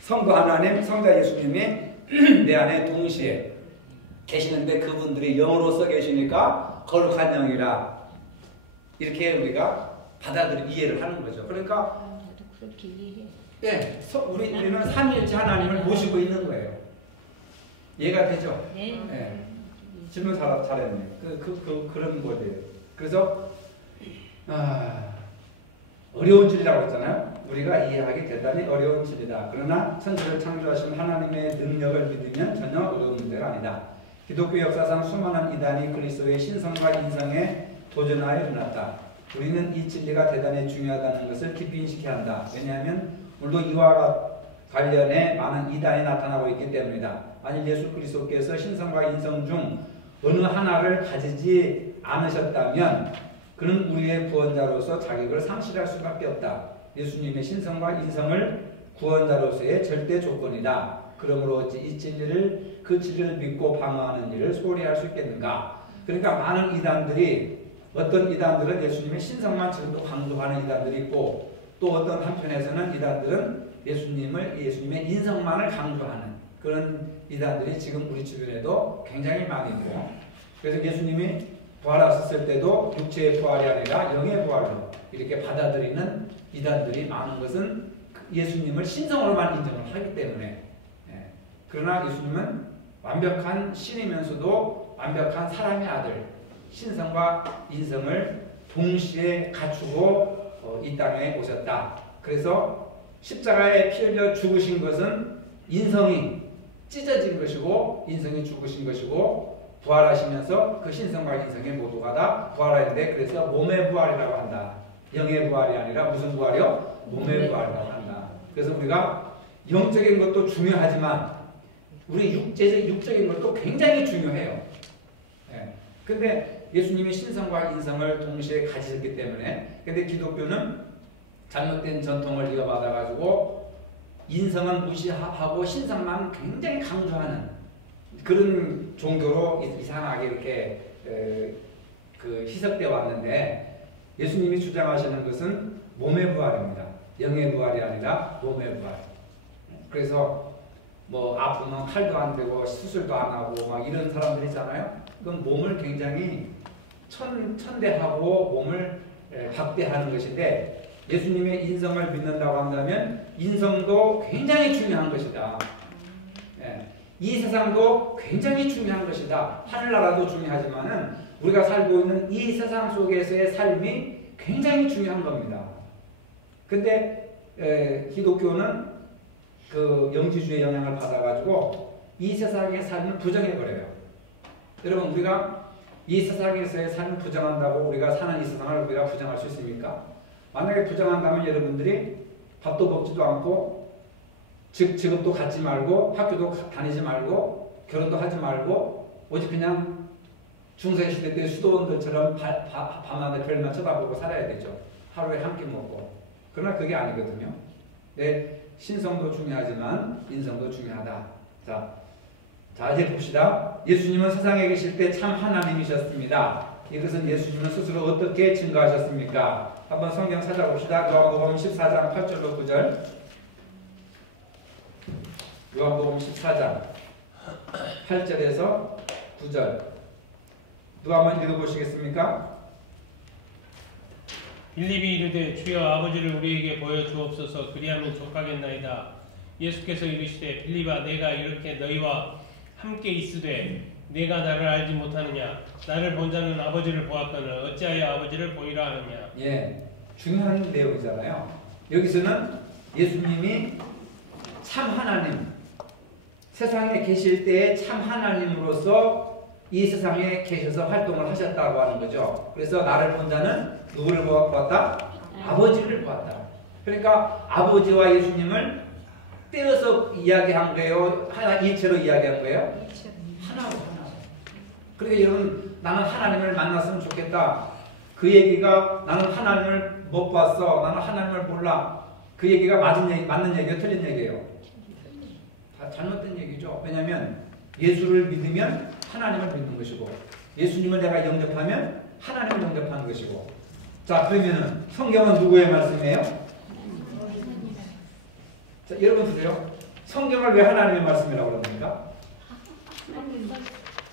성부 하나님, 성자 예수님이 내 안에 동시에 계시는데 그분들이 영으로서 계시니까 거룩한 영이라 이렇게 우리가 이해를 하는 거죠. 그러니까 나도 그렇게 이해해. 네, 우리는 삼위일체 하나님을 모시고 있는 거예요. 이해가 되죠? 네. 네. 질문 잘했네. 그런 거예요. 그래서 어려운 진리라고 했잖아요. 우리가 이해하기 대단히 어려운 진리다. 그러나 천지를 창조하신 하나님의 능력을 믿으면 전혀 어려운 문제가 아니다. 기독교 역사상 수많은 이단이 그리스도의 신성과 인성에 도전하여 일어났다. 우리는 이 진리가 대단히 중요하다는 것을 깊이 인식해야 한다. 왜냐하면 오늘도 이와 관련해 많은 이단이 나타나고 있기 때문이다. 만일 예수 그리스도께서 신성과 인성 중 어느 하나를 가지지 않으셨다면 그는 우리의 구원자로서 자격을 상실할 수밖에 없다. 예수님의 신성과 인성을 구원자로서의 절대 조건이다. 그러므로 어찌 그 진리를 믿고 방어하는 일을 소홀히 할 수 있겠는가? 그러니까 많은 이단들이 어떤 이단들은 예수님의 신성만 지금도 강조하는 이단들이 있고 또 어떤 한편에서는 이단들은 예수님의 인성만을 강조하는 그런 이단들이 지금 우리 주변에도 굉장히 많이 있고 그래서 예수님이 부활하셨을 때도 육체의 부활이 아니라 영의 부활로 이렇게 받아들이는 이단들이 많은 것은 예수님을 신성으로만 인정을 하기 때문에 그러나 예수님은 완벽한 신이면서도 완벽한 사람의 아들 신성과 인성을 동시에 갖추고 이 땅에 오셨다. 그래서 십자가에 피 흘려 죽으신 것은 인성이 찢어진 것이고 인성이 죽으신 것이고 부활하시면서 그 신성과 인성의 모두가 다 부활하는데 그래서 몸의 부활이라고 한다. 영의 부활이 아니라 무슨 부활이요? 몸의 부활이라고 한다. 그래서 우리가 영적인 것도 중요하지만 우리 육적인 것도 굉장히 중요해요. 근데 예수님이 신성과 인성을 동시에 가지셨기 때문에 근데 기독교는 잘못된 전통을 이어받아 가지고 인성은 무시하고 신성만 굉장히 강조하는 그런 종교로 이상하게 이렇게 희석되어 왔는데 예수님이 주장하시는 것은 몸의 부활입니다. 영의 부활이 아니라 몸의 부활. 그래서 뭐 아프면 칼도 안 되고 수술도 안 하고 막 이런 사람들 있잖아요. 그건 몸을 굉장히 천대하고 몸을 박대하는 것인데 예수님의 인성을 믿는다고 한다면 인성도 굉장히 중요한 것이다. 이 세상도 굉장히 중요한 것이다. 하늘나라도 중요하지만은 우리가 살고 있는 이 세상 속에서의 삶이 굉장히 중요한 겁니다. 근데 기독교는 그 영지주의 영향을 받아가지고 이 세상의 삶을 부정해버려요. 여러분 우리가 이 세상에서의 삶을 부정한다고 우리가 사는 이 세상을 우리가 부정할 수 있습니까? 만약에 부정한다면 여러분들이 밥도 먹지도 않고 직업도 갖지 말고 학교도 다니지 말고 결혼도 하지 말고 오직 그냥 중세시대 때 수도원들처럼 밤하늘 별만 쳐다보고 살아야 되죠. 하루에 한 끼 먹고. 그러나 그게 아니거든요. 네, 신성도 중요하지만 인성도 중요하다. 자 이제 봅시다. 예수님은 세상에 계실 때 참 하나님이셨습니다. 이것은 예수님은 스스로 어떻게 증거하셨습니까? 한번 성경 찾아봅시다. 요한복음 14장 8절로 9절. 요한복음 14장 8절에서 9절. 누가 한번 읽어보시겠습니까? 빌립이 이르되 주여 아버지를 우리에게 보여주옵소서 그리하면 족하겠나이다. 예수께서 이르시되 빌립아 내가 이렇게 너희와 함께 있으되 내가 나를 알지 못하느냐? 나를 본 자는 아버지를 보았거늘 어찌하여 아버지를 보이라 하느냐? 예, 중요한 내용이잖아요. 여기서는 예수님이 참 하나님, 세상에 계실 때의 참 하나님으로서 이 세상에 계셔서 활동을 하셨다고 하는 거죠. 그래서 나를 본 자는 누구를 보았다? 아버지를 보았다. 그러니까 아버지와 예수님을 떼어서 이야기한 거예요? 일체로 이야기한 거예요? 하나로. 그러니까 여러분 나는 하나님을 만났으면 좋겠다. 그 얘기가 나는 하나님을 못 봤어. 나는 하나님을 몰라. 그 얘기가 맞는 얘기예요? 틀린 얘기예요? 다 잘못된 얘기죠. 왜냐하면 예수를 믿으면 하나님을 믿는 것이고 예수님을 내가 영접하면 하나님을 영접하는 것이고. 자, 그러면은 성경은 누구의 말씀이에요? 자, 여러분 보세요. 성경을 왜 하나님의 말씀이라고 그럽니까?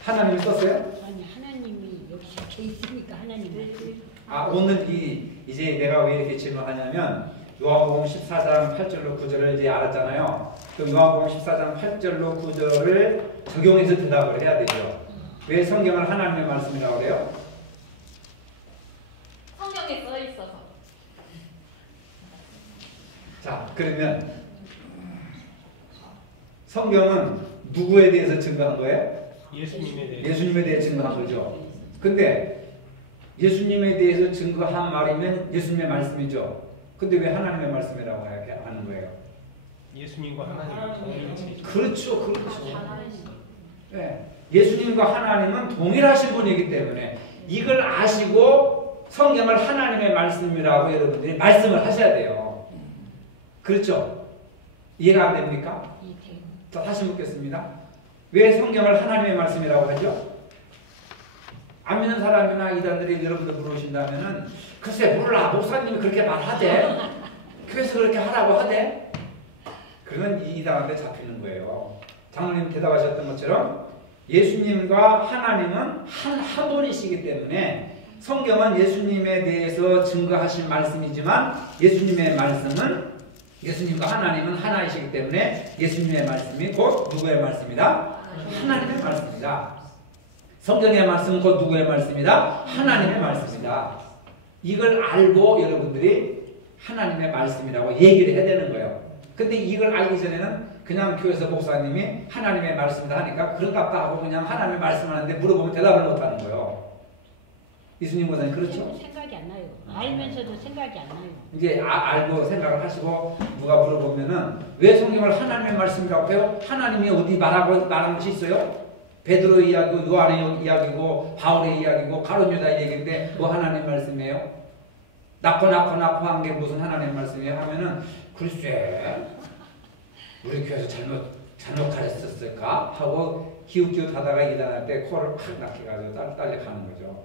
하나님이 썼어요? 아니 하나님이 여기 적혀 있으니까 하나님이. 아, 오늘 이제 내가 왜 이렇게 질문하냐면 요한복음 14장 8절로 9절을 이제 알았잖아요. 그럼 요한복음 14장 8절로 9절을 적용해서 대답을 해야 되죠. 왜 성경을 하나님의 말씀이라고 그래요? 성경에 써 있어서. 자, 그러면 성경은 누구에 대해서 증거한 거예요? 예수님에 대해. 예수님에 대해 증거한 거죠. 근데 예수님에 대해서 증거한 말이면 예수님의 말씀이죠. 근데 왜 하나님의 말씀이라고 하는 거예요? 예수님과 하나님 동일치. 그렇죠. 네. 예수님과 하나님은 동일하신 분이기 때문에 이걸 아시고 성경을 하나님의 말씀이라고 여러분들이 말씀을 하셔야 돼요. 그렇죠? 이해가 안 됩니까? 자, 다시 묻겠습니다. 왜 성경을 하나님의 말씀이라고 하죠? 안 믿는 사람이나 이단들이 여러분들 물어보신다면은 글쎄 몰라, 목사님이 그렇게 말하대, 교회에서 그렇게 하라고 하대. 그러면 이단한테 잡히는 거예요. 장로님 대답하셨던 것처럼 예수님과 하나님은 한 분이시기 때문에 성경은 예수님에 대해서 증거하신 말씀이지만 예수님의 말씀은 예수님과 하나님은 하나이시기 때문에 예수님의 말씀이 곧 누구의 말씀이다? 하나님의 말씀이다. 성경의 말씀은 곧 누구의 말씀이다? 하나님의 말씀이다. 이걸 알고 여러분들이 하나님의 말씀이라고 얘기를 해야 되는 거예요. 근데 이걸 알기 전에는 그냥 교회에서 목사님이 하나님의 말씀이다 하니까 그런갑다 하고 그냥 하나님의 말씀하는데 물어보면 대답을 못하는 거예요. 이수님 목사님 그렇죠? 생각이 안 나요. 알면서도 생각이 안 나요. 이제 알고 생각을 하시고 누가 물어보면은 왜 성경을 하나님의 말씀이라고 해요? 하나님이 어디 말한 것이 있어요? 베드로 이야기고 요한의 이야기고 바울의 이야기고 가룟 유다의 얘기인데 뭐 하나님의 말씀이에요? 낳고 한 게 무슨 하나님의 말씀이에요? 하면은 글쎄 우리 교회에서 잘못 가르쳤을까? 하고 기웃기웃하다가 이단할 때 코를 팍 낙해가지고 딸려가는 거죠.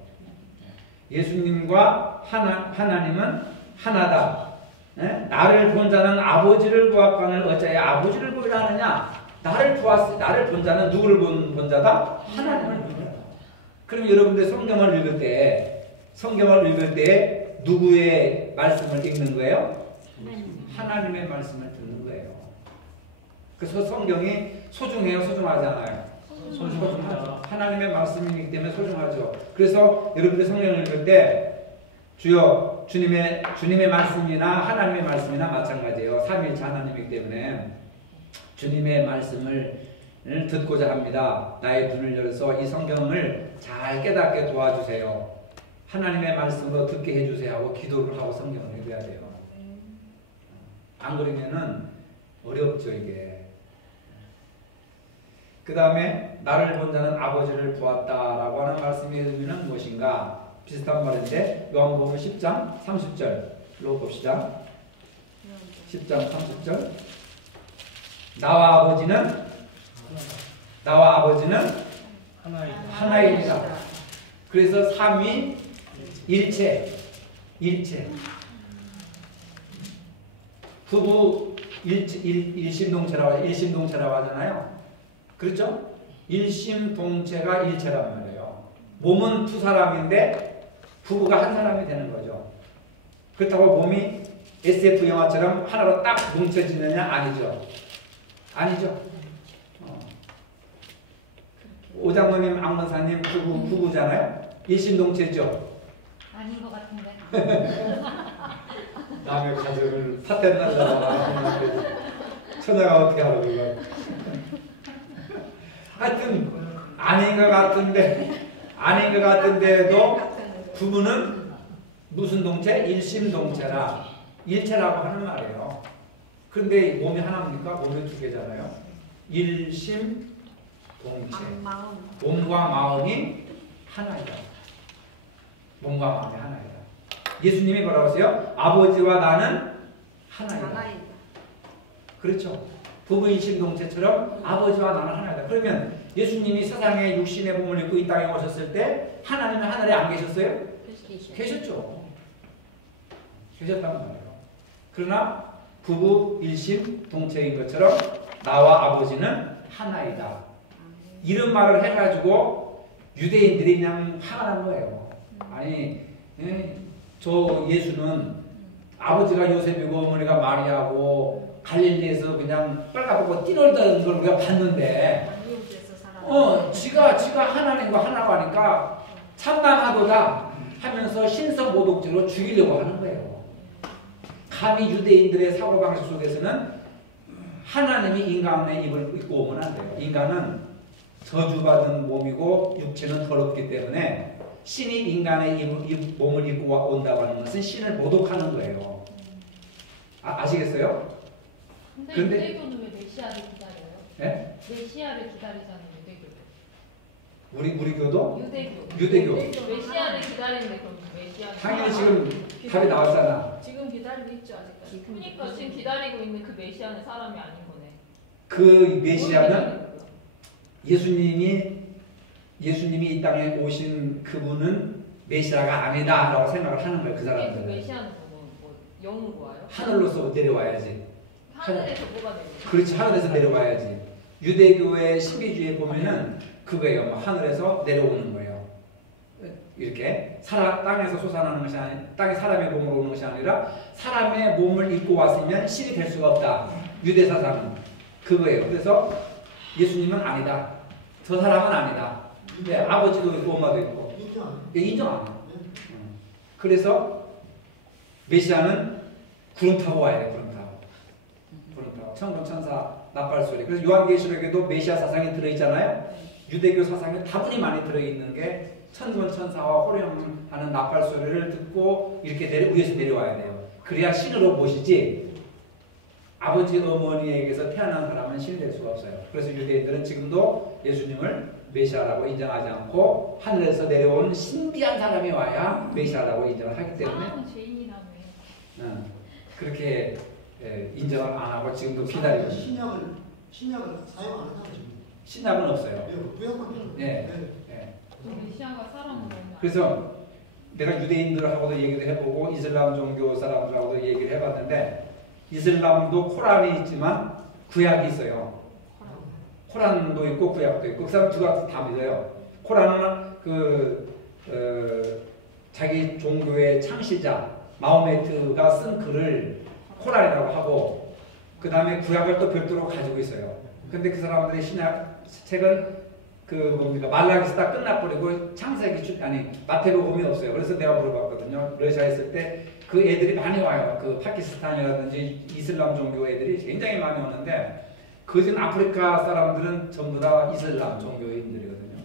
예수님과 하나님은 하나다. 에? 나를 본 자는 아버지를 보았거늘 어찌하여 아버지를 보이라 하느냐? 나를 본 자는 누구를 본 자다? 하나님을 본 자다. 그럼 여러분들 성경을 읽을 때 누구의 말씀을 읽는 거예요? 하나님의 말씀을 듣는 거예요. 그래서 성경이 소중해요, 소중하지 않아요? 소중하죠. 하나님의 말씀이기 때문에 소중하죠. 그래서 여러분들 성경을 읽을 때 주여 주님의 말씀이나 하나님의 말씀이나 마찬가지예요. 삼위일체 하나님이기 때문에 주님의 말씀을 듣고자 합니다. 나의 눈을 열어서 이 성경을 잘 깨닫게 도와주세요. 하나님의 말씀으로 듣게 해주세요 하고 기도를 하고 성경을 읽어야 돼요. 안 그러면은 어렵죠 이게. 그 다음에 나를 본 자는 아버지를 보았다라고 하는 말씀의 의미는 무엇인가? 비슷한 말인데 요한복음 10장 30절로 봅시다. 10장 30절 나와 아버지는 하나이다. 그래서 삼위 일체 부부 일심동체라고 하잖아요. 그렇죠? 일심동체가 일체란 말이에요. 몸은 두 사람인데 부부가 한 사람이 되는 거죠. 그렇다고 몸이 SF 영화처럼 하나로 딱 뭉쳐지느냐? 아니죠. 오장로님, 안건사님 부부잖아요. 일심동체죠. 아닌 것 같은데. 남의 가족을 탓해 날라가 처자가 어떻게 하라고 그거. 하여튼 아닌 것 같은데도 부부는 무슨 동체? 일심동체라 일체라고 하는 말이에요. 그런데 몸이 하나입니까? 몸이 두 개잖아요. 일심동체. 몸과 마음이 하나이다. 몸과 마음이 하나이다. 예수님이 뭐라고 하세요? 아버지와 나는 하나이다. 그렇죠. 부부 일심동체처럼 아버지와 나는 하나이다. 그러면 예수님이 세상에 육신의 몸을 입고 이 땅에 오셨을 때 하나님은 하늘에 안 계셨어요? 계셨죠. 계셨단 말이에요. 그러나 부부 일심 동체인 것처럼 나와 아버지는 하나이다. 이런 말을 해가지고 유대인들이 그냥 화가 난 거예요. 아니 저 예수는 아버지가 요셉이고 어머니가 마리아고 갈릴리에서 그냥 빨갛고 뛰놀던 걸 우리가 봤는데 지가 하나님과 하나고 하니까 참담하도다 하면서 신성모독죄로 죽이려고 하는 거예요. 감히 유대인들의 사고방식 속에서는 하나님이 인간의 입을 입고 오면 안 돼요. 인간은 저주받은 몸이고 육체는 더럽기 때문에 신이 인간의 몸을 입고 온다고 하는 것은 신을 모독하는 거예요. 아시겠어요? 근데 유대교는 왜 메시아를 기다려요? 네? 메시아를 기다리잖아요. 우리 교도? 유대교. 메시아를 기다리는데 그럼 메시아. 당연히 지금 답이 나왔잖아. 지금 기다리고 있죠 아직까지. 그러니까 지금 기다리고 있는 그 메시아는 사람이 아닌 거네. 그 메시아는 예수님이 이 땅에 오신 그분은 메시아가 아니다라고 생각을 하는 거예요. 그 사람들은. 그 메시아는 뭐 영으로 와요? 하늘로서 내려와야지. 하늘에서 뭐가 내려와요? 그렇지, 하늘에서 내려와야지. 유대교의 신비주의에 보면은 그거예요. 뭐 하늘에서 내려오는 거예요. 이렇게 땅에서 솟아나는 것이 아니, 땅에 사람의 몸으로 오는 것이 아니라 사람의 몸을 입고 왔으면 신이 될 수가 없다. 유대 사상은 그거예요. 그래서 예수님은 아니다. 저 사람은 아니다. 네, 아버지도 있고 엄마도 있고 인정 안 해요. 그래서 메시아는 구름 타고 와야 돼. 구름 타고 천군 천사 나팔 소리. 그래서 요한계시록에도 메시아 사상이 들어있잖아요. 유대교 사상에 다분히 많이 들어있는 게 천군 천사와 호령하는 나팔 소리를 듣고 이렇게 위에서 내려와야 돼요. 그래야 신으로 모시지 아버지 어머니에게서 태어난 사람은 신이 될 수가 없어요. 그래서 유대인들은 지금도 예수님을 메시아라고 인정하지 않고 하늘에서 내려온 신비한 사람이 와야 메시아라고 인정을 하기 때문에 사람은 죄인이라며. 그렇게 인정을 안 하고 지금도 기다리고 있어요. 신약을 사용 안 하죠. 신약은 없어요. 구약만. 네. 메시아가 사람으로 오면. 그래서 내가 유대인들하고도 얘기를 해보고 이슬람 종교 사람들하고도 얘기를 해봤는데 이슬람도 코란이 있지만 구약이 있어요. 코란도 있고 구약도 있고 그 사람 두 가지 다 믿어요. 코란은 자기 종교의 창시자 마호메트가 쓴 글을 코란이라고 하고 그 다음에 구약을 또 별도로 가지고 있어요. 근데 그 사람들의 신약 책은 말라기서 다 끝나버리고 창세기 마태복음이 없어요. 그래서 내가 물어봤거든요. 러시아에 있을 때 그 애들이 많이 와요. 그 파키스탄이라든지 이슬람 종교 애들이 굉장히 많이 오는데 그중 아프리카 사람들은 전부 다 이슬람 종교인들이거든요.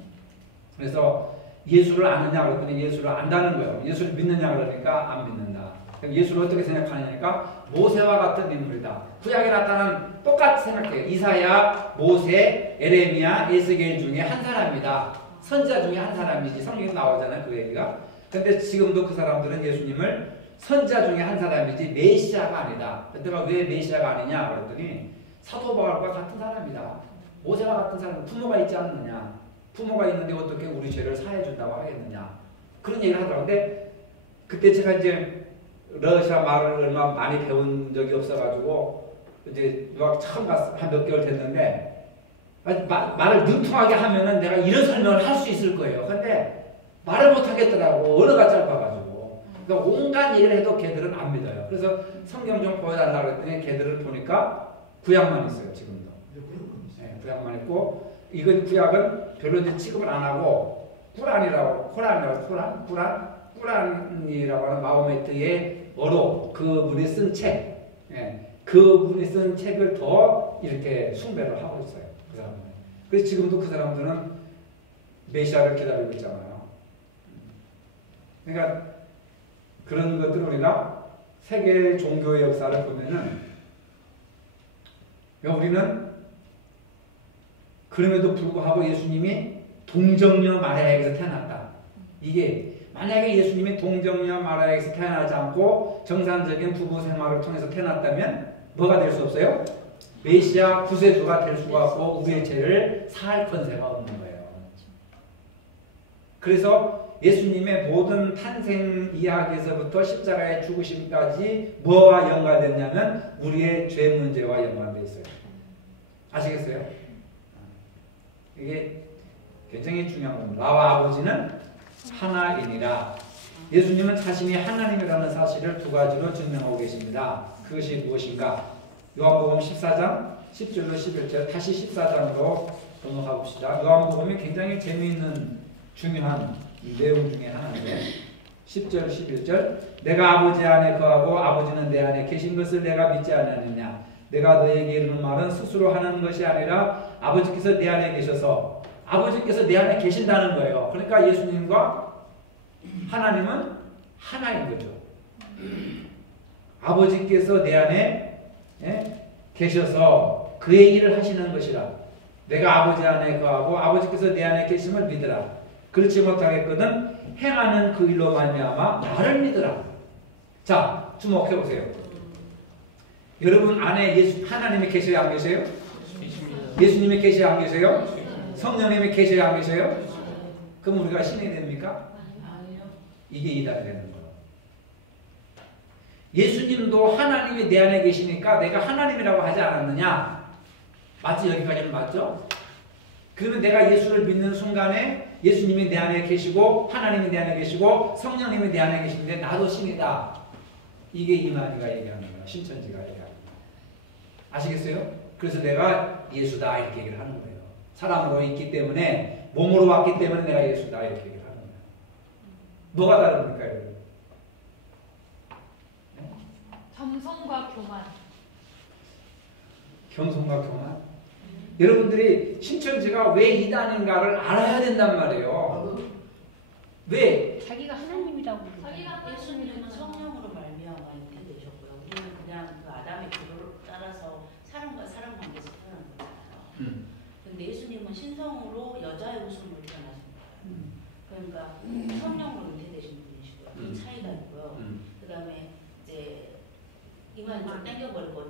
그래서 예수를 아느냐 그랬더니 예수를 안다는 거예요. 예수를 믿느냐 그러니까 안 믿는다. 그럼 예수를 어떻게 생각하냐니까 모세와 같은 인물이다. 구약에 나타난 똑같이 생각해요. 이사야, 모세, 에레미야, 에스겔 중에 한 사람이다. 선지자 중에 한 사람이지. 성경에 나오잖아요. 그 얘기가. 근데 지금도 그 사람들은 예수님을 선지자 중에 한 사람이지 메시아가 아니다. 그때가 왜 메시아가 아니냐 그랬더니 사도 바울과 같은 사람이다. 모세와 같은 사람, 부모가 있지 않느냐. 부모가 있는데 어떻게 우리 죄를 사해준다고 하겠느냐. 그런 얘기를 하더라고요. 근데 그때 제가 이제 러시아 말을 얼마 많이 배운 적이 없어가지고 이제 유학 처음 갔어. 한 몇 개월 됐는데 말을 능통하게 하면은 내가 이런 설명을 할 수 있을 거예요. 근데 말을 못 하겠더라고. 언어가 짧아가지고. 그러니까 온갖 얘기를 해도 걔들은 안 믿어요. 그래서 성경 좀 보여달라고 했더니 걔들을 보니까 구약만 있어요. 지금도. 네, 구약만 있고 이건 구약은 별로 이제 취급을 안 하고 꾸란이라고 꾸란이라고 하는 마호메트의 어로 그분이 쓴 책, 그분이 쓴 책을 더 이렇게 숭배를 하고 있어요. 그 사람들. 그래서 지금도 그 사람들은 메시아를 기다리고 있잖아요. 그러니까 그런 것들 우리가 세계 종교의 역사를 보면은 우리는 그럼에도 불구하고 예수님이 동정녀 마리아에게서 태어났다. 이게 만약에 예수님이 동정녀 마리아에게서 태어나지 않고 정상적인 부부 생활을 통해서 태어났다면 뭐가 될 수 없어요? 메시아 구세주가 될 수가 없고 우리의 죄를 사할 권세가 없는 거예요. 그래서 예수님의 모든 탄생 이야기에서부터 십자가의 죽으심까지 뭐와 연관됐냐면 우리의 죄 문제와 연관되어 있어요. 아시겠어요? 이게 굉장히 중요한 겁니다. 나와 아버지는 하나이니라. 예수님은 자신이 하나님이라는 사실을 두 가지로 증명하고 계십니다. 그것이 무엇인가? 요한복음 14장 10절로 11절, 다시 14장으로 넘어가 봅시다. 요한복음이 굉장히 재미있는 중요한 내용 중에 하나인데 10절 11절, 내가 아버지 안에 거하고 아버지는 내 안에 계신 것을 내가 믿지 않느냐? 내가 너에게 이르는 말은 스스로 하는 것이 아니라 아버지께서 내 안에 계셔서, 아버지께서 내 안에 계신다는 거예요. 그러니까 예수님과 하나님은 하나인 거죠. 아버지께서 내 안에 계셔서 그의 일을 하시는 것이라. 내가 아버지 안에 거하고 아버지께서 내 안에 계심을 믿으라. 그렇지 못하겠거든 행하는 그 일로 말미암아 나를 믿으라. 자, 주목해 보세요. 여러분 안에 하나님이 계셔야 안 계세요? 예수님이 계셔야 안 계세요? 성령님이 계셔야 안 계세요? 그럼 우리가 신이 됩니까? 이게 이단이 되는 거예요. 예수님도 하나님이 내 안에 계시니까 내가 하나님이라고 하지 않았느냐? 맞지? 여기까지는 맞죠? 그러면 내가 예수를 믿는 순간에 예수님이 내 안에 계시고 하나님이 내 안에 계시고 성령님이 내 안에 계시는데 나도 신이다. 이게 이만희가 얘기하는 거야. 신천지가 얘기하는 거야. 아시겠어요? 그래서 내가 예수다 이렇게 얘기를 하는 거예요. 사람으로 있기 때문에, 몸으로 왔기 때문에 내가 예수다 이렇게 얘기를 하는 거예요. 뭐가 다릅니까? 여러분? 겸손과 교만. 겸손과 교만? 여러분들이 신천지가 왜 이단인가를 알아야 된단 말이에요. 왜? 자기가 하나님이라고. 예수님은 성령으로 말미암아 잉태되셨고요. 우리는 그냥 그 아담의 기도를 따라서 사람과 사람 관계에서 태어난 거잖아요. 근데 예수님은 신성으로 여자의 웃음으로 태어나신 거예요. 그러니까 성령으로 잉태되신 분이시고요. 이 차이가 있고요. 그 다음에 이제 이만 좀 땡겨버리고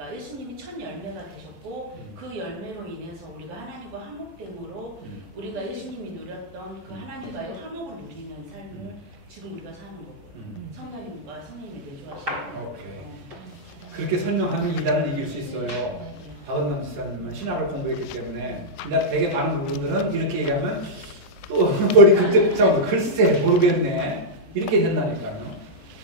그러니까 예수님이 첫 열매가 되셨고 그 열매로 인해서 우리가 하나님과 화목됨으로 우리가 예수님이 누렸던 그 하나님과의 화목을 누리는 삶을 지금 우리가 사는 거고요. 성령님과 성령님이 내주하시는 거예요. 그렇게 설명하면 이단을 이길 수 있어요. 박은남 지사님은 신학을 공부했기 때문에. 근데 되게 많은 분들은 이렇게 얘기하면 또 머리 그때 붙잡고 글쎄 모르겠네 이렇게 된다니까요.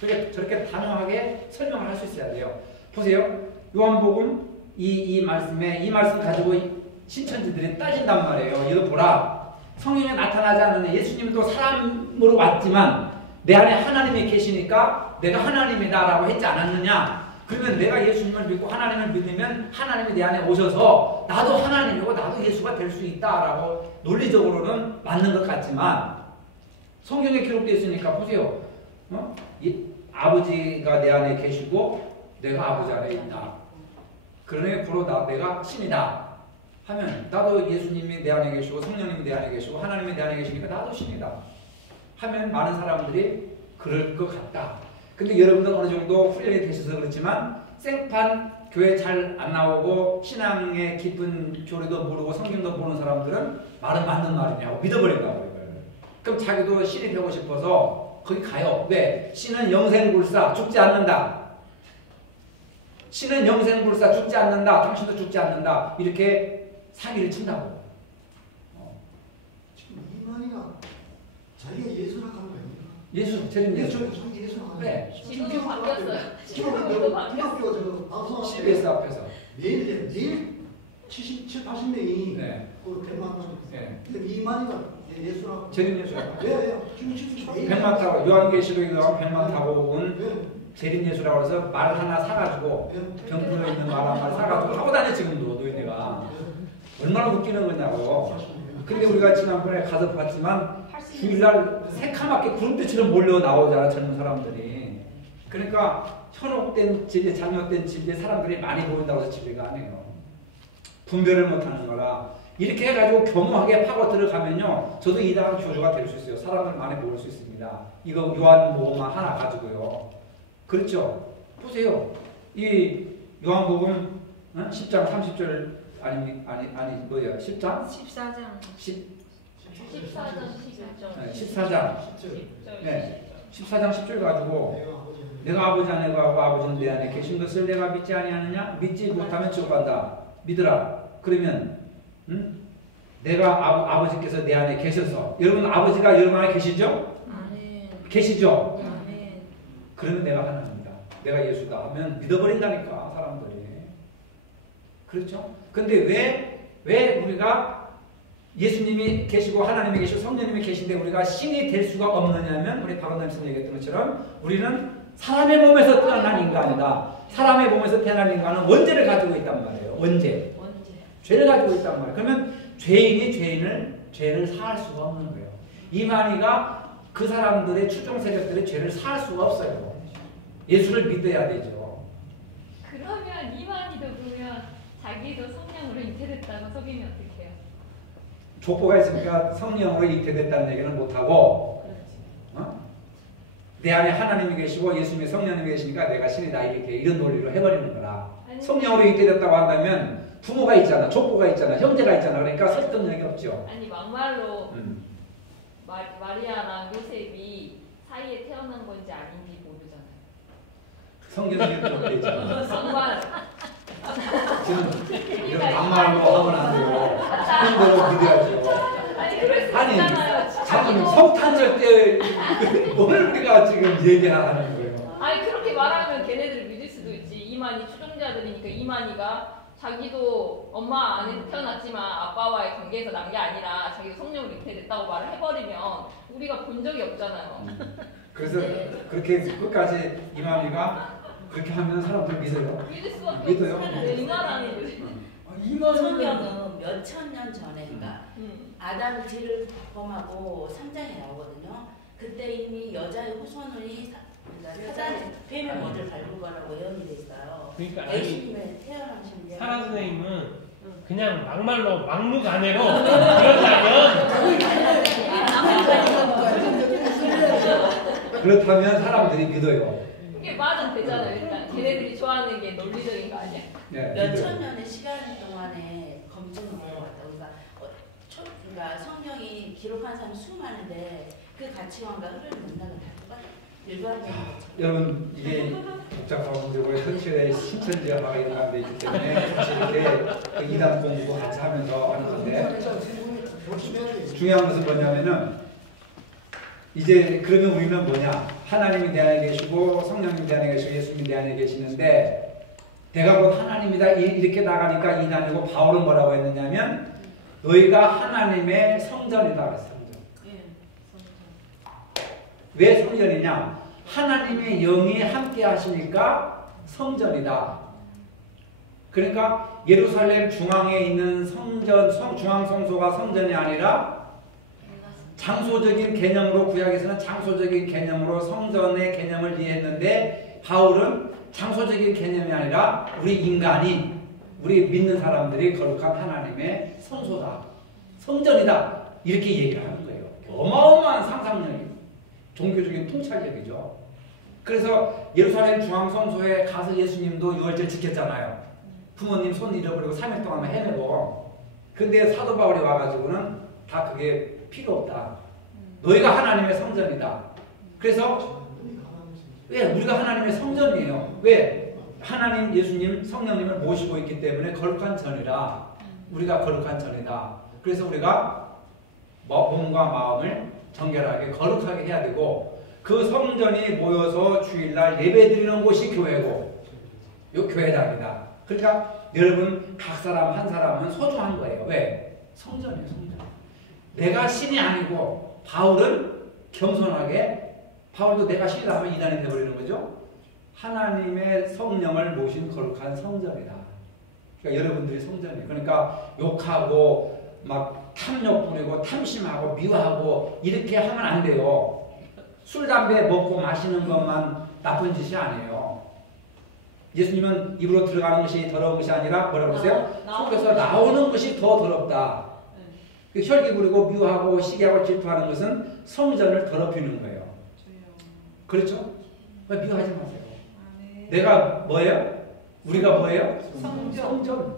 그러니까 저렇게 단호하게 설명을 할 수 있어야 돼요. 보세요. 요한복음 이 말씀 가지고 신천지들이 따진단 말이에요. 이거 보라. 성령이 나타나지 않는 예수님도 사람으로 왔지만 내 안에 하나님이 계시니까 내가 하나님이다라고 했지 않았느냐. 그러면 내가 예수님을 믿고 하나님을 믿으면 하나님이 내 안에 오셔서 나도 하나님이고 나도 예수가 될 수 있다라고 논리적으로는 맞는 것 같지만 성경에 기록되어 있으니까 보세요. 아버지가 내 안에 계시고 내가 아버지 안에 있다. 그러니 바로 내가 신이다 하면 나도 예수님이 내 안에 계시고 성령님이 내 안에 계시고 하나님이 내 안에 계시니까 나도 신이다 하면 많은 사람들이 그럴 것 같다. 근데 여러분들 어느 정도 훈련이 되셔서 그렇지만 생판 교회 잘 안 나오고 신앙의 깊은 교리도 모르고 성경도 모르는 사람들은 말은 맞는 말이냐고 믿어버린다고. 그럼 자기도 신이 되고 싶어서 거기 가요. 왜? 신은 영생불사 죽지 않는다. 신은 영생불사 죽지 않는다. 당신도 죽지 않는다. 이렇게 사기를 친다고. 지금 이만희가 자기가 예수라고 하는 거 아닙니까? 예수, 재림 예수. 자기 예수라고 하는 네. 지금도 바뀌었어요. 중학교 저 방송할 때 CBS 앞에서. 매일 70, 80명이 네. 그 백만 원. 네. 근데 이만희가 예수라고. 재림 예수라고. 왜? 지금 70. 백만 타고 요한계시록에 나온 백만 타고 온 왜? 재림 예수라고 해서 말 하나 사가지고 병들어 있는 말 한 마리 사가지고 하고 다녀 지금도 노인네가. 얼마나 웃기는 거냐고요. 근데 우리가 지난번에 가서 봤지만 주일날 새카맣게 구름대처럼 몰려 나오잖아 젊은 사람들이. 그러니까 현혹된 진리, 잘못된 진리에 사람들이 많이 보인다고 해서 진리가 아니에요. 분별을 못하는 거라. 이렇게 해가지고 교묘하게 파고 들어가면요, 저도 이단한 교주가 될 수 있어요. 사람을 많이 모을 수 있습니다. 이거 요한복음만 하나 가지고요. 그렇죠? 보세요. 이 요한복음 10장 30절 아니 뭐야? 10장? 14장 11절 14장. 네. 14장 10절 가지고 내가 아버지 안에 가고 아버지는 내 안에 계신 것을 내가 믿지 아니하느냐? 믿지 못하면 지옥간다. 믿으라. 그러면 내가 아버지께서 내 안에 계셔서 여러분 아버지가 여러분 안에 계시죠? 계시죠? 그러면 내가 하나님이다. 내가 예수다 하면 믿어버린다니까 사람들이. 그렇죠? 근데 왜 우리가 예수님이 계시고 하나님이 계시고 성령님이 계신데 우리가 신이 될 수가 없느냐면 우리 박원남 선생님이 얘기했던 것처럼 우리는 사람의 몸에서 태어난 인간이다. 사람의 몸에서 태어난 인간은 원죄를 가지고 있단 말이에요. 원죄. 죄를 가지고 있단 말이에요. 그러면 죄인이 죄를 사할 수가 없는 거예요. 이만희가 그 사람들의 추종 세력들의 죄를 사할 수가 없어요. 예수를 믿어야 되죠. 그러면 이만희도 보면 자기도 성령으로 잉태됐다고 속이면 어떡해요? 족보가 있으니까 성령으로 잉태됐다는 얘기는 못하고 내 안에 하나님이 계시고 예수님의 성령님이 계시니까 내가 신이다 이런 논리로 해버리는 거라. 성령으로 잉태됐다고 한다면 부모가 있잖아, 족보가 있잖아, 형제가 있잖아. 그러니까 설득력이 없죠. 아니 막말로 마리아랑 요셉이 사이에 태어난 건지 아닌지 모르잖아요. 성경에 그렇게 있잖아. 상관. 지금 이런 막말로 하면 안 돼요. 성경대로 믿어야죠. 아니 그럴 수 있잖아요. 자꾸 성탄절 때 뭘 우리가 지금 얘기하는 거예요. 아니 그렇게 말하면 걔네들을 믿을 수도 있지. 이만희 추종자들이니까 이만희가 자기도 엄마 안에 태어났지만 아빠와의 관계에서 난 게 아니라 자기도 성령으로 잉태됐다고 말을 해버리면 우리가 본 적이 없잖아요. 그래서 그렇게 끝까지 이만희가 그렇게 하면 사람들 믿어요. 믿을 수밖에 믿어요. 없어요. 이 말하는 거지. 성경은 몇천 년 전에 그러니까 아담이 죄를 범하고 3장에 나오거든요. 그때 이미 여자의 후손이 사단 뱀의 머리를 밟은 거라고 예언이 됐어요. 그러니까 예수님의 태어나신 사라 선생님은 그냥 막말로 막무가내로 그렇다면 그렇다면 사람들이 믿어요. 이게 말은 되잖아요. 일단 걔네들이 좋아하는 게 논리적인 거 아니야? 네, 몇천 년의 시간 동안에 검증을 해왔다. 그러니까 성경이 기록한 사람이 수많은데 그 가치관과 흐르는 문학은 다 똑같아요. 일반적인 것처럼. 여러분 이게 복잡하고 그리고 현실의 신천지화가 일어나고 있기 때문에 사실 이렇게 그 이단 공부 같이 하면서 하는 건데 중요한 것은 뭐냐면은 이제 그러면 우리는 뭐냐? 하나님이 내 안에 계시고 성령님이 내 안에 계시고 예수님이 내 안에 계시는데 내가 곧 하나님이다 이렇게 나가니까 이단이고 바울은 뭐라고 했느냐면 너희가 하나님의 성전이다 그랬어요. 왜 성전이냐? 하나님의 영이 함께 하시니까 성전이다. 그러니까 예루살렘 중앙에 있는 성전, 중앙 성소가 성전이 아니라 장소적인 개념으로 구약에서는 장소적인 개념으로 성전의 개념을 이해했는데 바울은 장소적인 개념이 아니라 우리 인간이 우리 믿는 사람들이 거룩한 하나님의 성소다. 성전이다. 이렇게 얘기를 하는 거예요. 어마어마한 상상력이 종교적인 통찰력이죠. 그래서 예루살렘 중앙성소에 가서 예수님도 유월절 지켰잖아요. 부모님 손 잃어버리고 3일 동안 헤매고. 근데 사도 바울이 와가지고는 다 그게 필요 없다. 너희가 하나님의 성전이다. 그래서 왜? 우리가 하나님의 성전이에요. 왜? 하나님, 예수님, 성령님을 모시고 있기 때문에 거룩한 전이라. 우리가 거룩한 전이다. 그래서 우리가 몸과 마음을 정결하게 거룩하게 해야 되고 그 성전이 모여서 주일날 예배드리는 곳이 교회고 이 교회당이다. 그러니까 여러분 각 사람 한 사람은 소중한 거예요. 왜? 성전이에요. 성전. 내가 신이 아니고 바울은 겸손하게 바울도 내가 신이다 하면 이단이 되어버리는 거죠. 하나님의 성령을 모신 거룩한 성전이다. 그러니까 여러분들이 성전이에요. 그러니까 욕하고 막 탐욕 부리고 탐심하고 미워하고 이렇게 하면 안 돼요. 술, 담배 먹고 마시는 것만 나쁜 짓이 아니에요. 예수님은 입으로 들어가는 것이 더러운 것이 아니라 뭐라고 그러세요? 속에서 나오는 것이 더 더럽다. 그 혈기 부리고 미워하고 시기하고 질투하는 것은 성전을 더럽히는 거예요. 그렇죠? 미워하지 마세요. 내가 뭐예요? 우리가 뭐예요? 성전.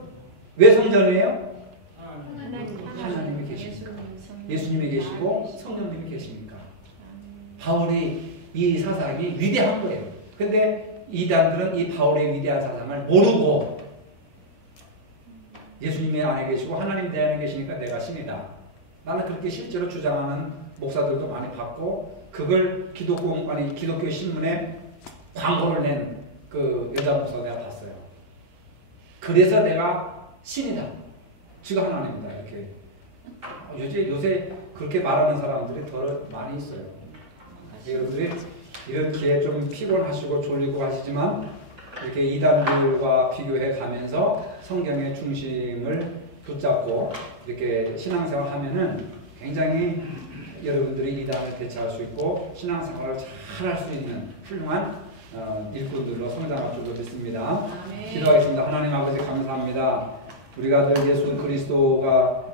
왜 성전이에요? 하나님이 계십니까? 예수님이 계시고 성령님이 계십니까? 바울이 이 사상이 위대한 거예요. 근데 이단들은 이 바울의 위대한 사상을 모르고 예수님이 안에 계시고 하나님 내 안에 계시니까 내가 신이다. 나는 그렇게 실제로 주장하는 목사들도 많이 봤고 그걸 기독교 신문에 광고를 낸 그 여자 목사 내가 봤어요. 그래서 내가 신이다. 지가 하나님이다. 이렇게 요새 그렇게 말하는 사람들이 더 많이 있어요. 여러분들이 이렇게 좀 피곤하시고 졸리고 하시지만 이렇게 이단들과 비교해 가면서 성경의 중심을 붙잡고 이렇게 신앙생활 하면은 굉장히 여러분들이 이단을 대처할 수 있고 신앙생활을 잘 할 수 있는 훌륭한 일꾼들로 성장할 줄로 믿습니다. 기도하겠습니다. 하나님 아버지 감사합니다. 우리가 늘 예수 그리스도가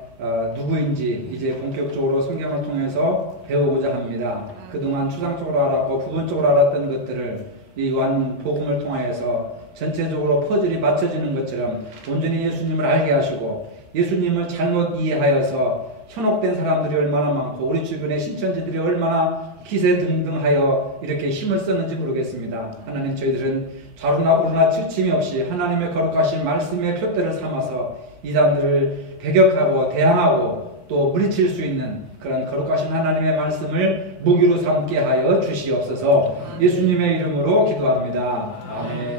누구인지 이제 본격적으로 성경을 통해서 배우고자 합니다. 그동안 추상적으로 알았고 부분적으로 알았던 것들을 이 요한 복음을 통하여서 전체적으로 퍼즐이 맞춰지는 것처럼 온전히 예수님을 알게 하시고 예수님을 잘못 이해하여서 현혹된 사람들이 얼마나 많고 우리 주변의 신천지들이 얼마나 기세등등하여 이렇게 힘을 썼는지 모르겠습니다. 하나님 저희들은 좌루나 우루나 치침이 없이 하나님의 거룩하신 말씀의 표대를 삼아서 이단들을 배격하고 대항하고 또 물리칠 수 있는 그런 거룩하신 하나님의 말씀을 무기로 삼게 하여 주시옵소서. 예수님의 이름으로 기도합니다. 아멘.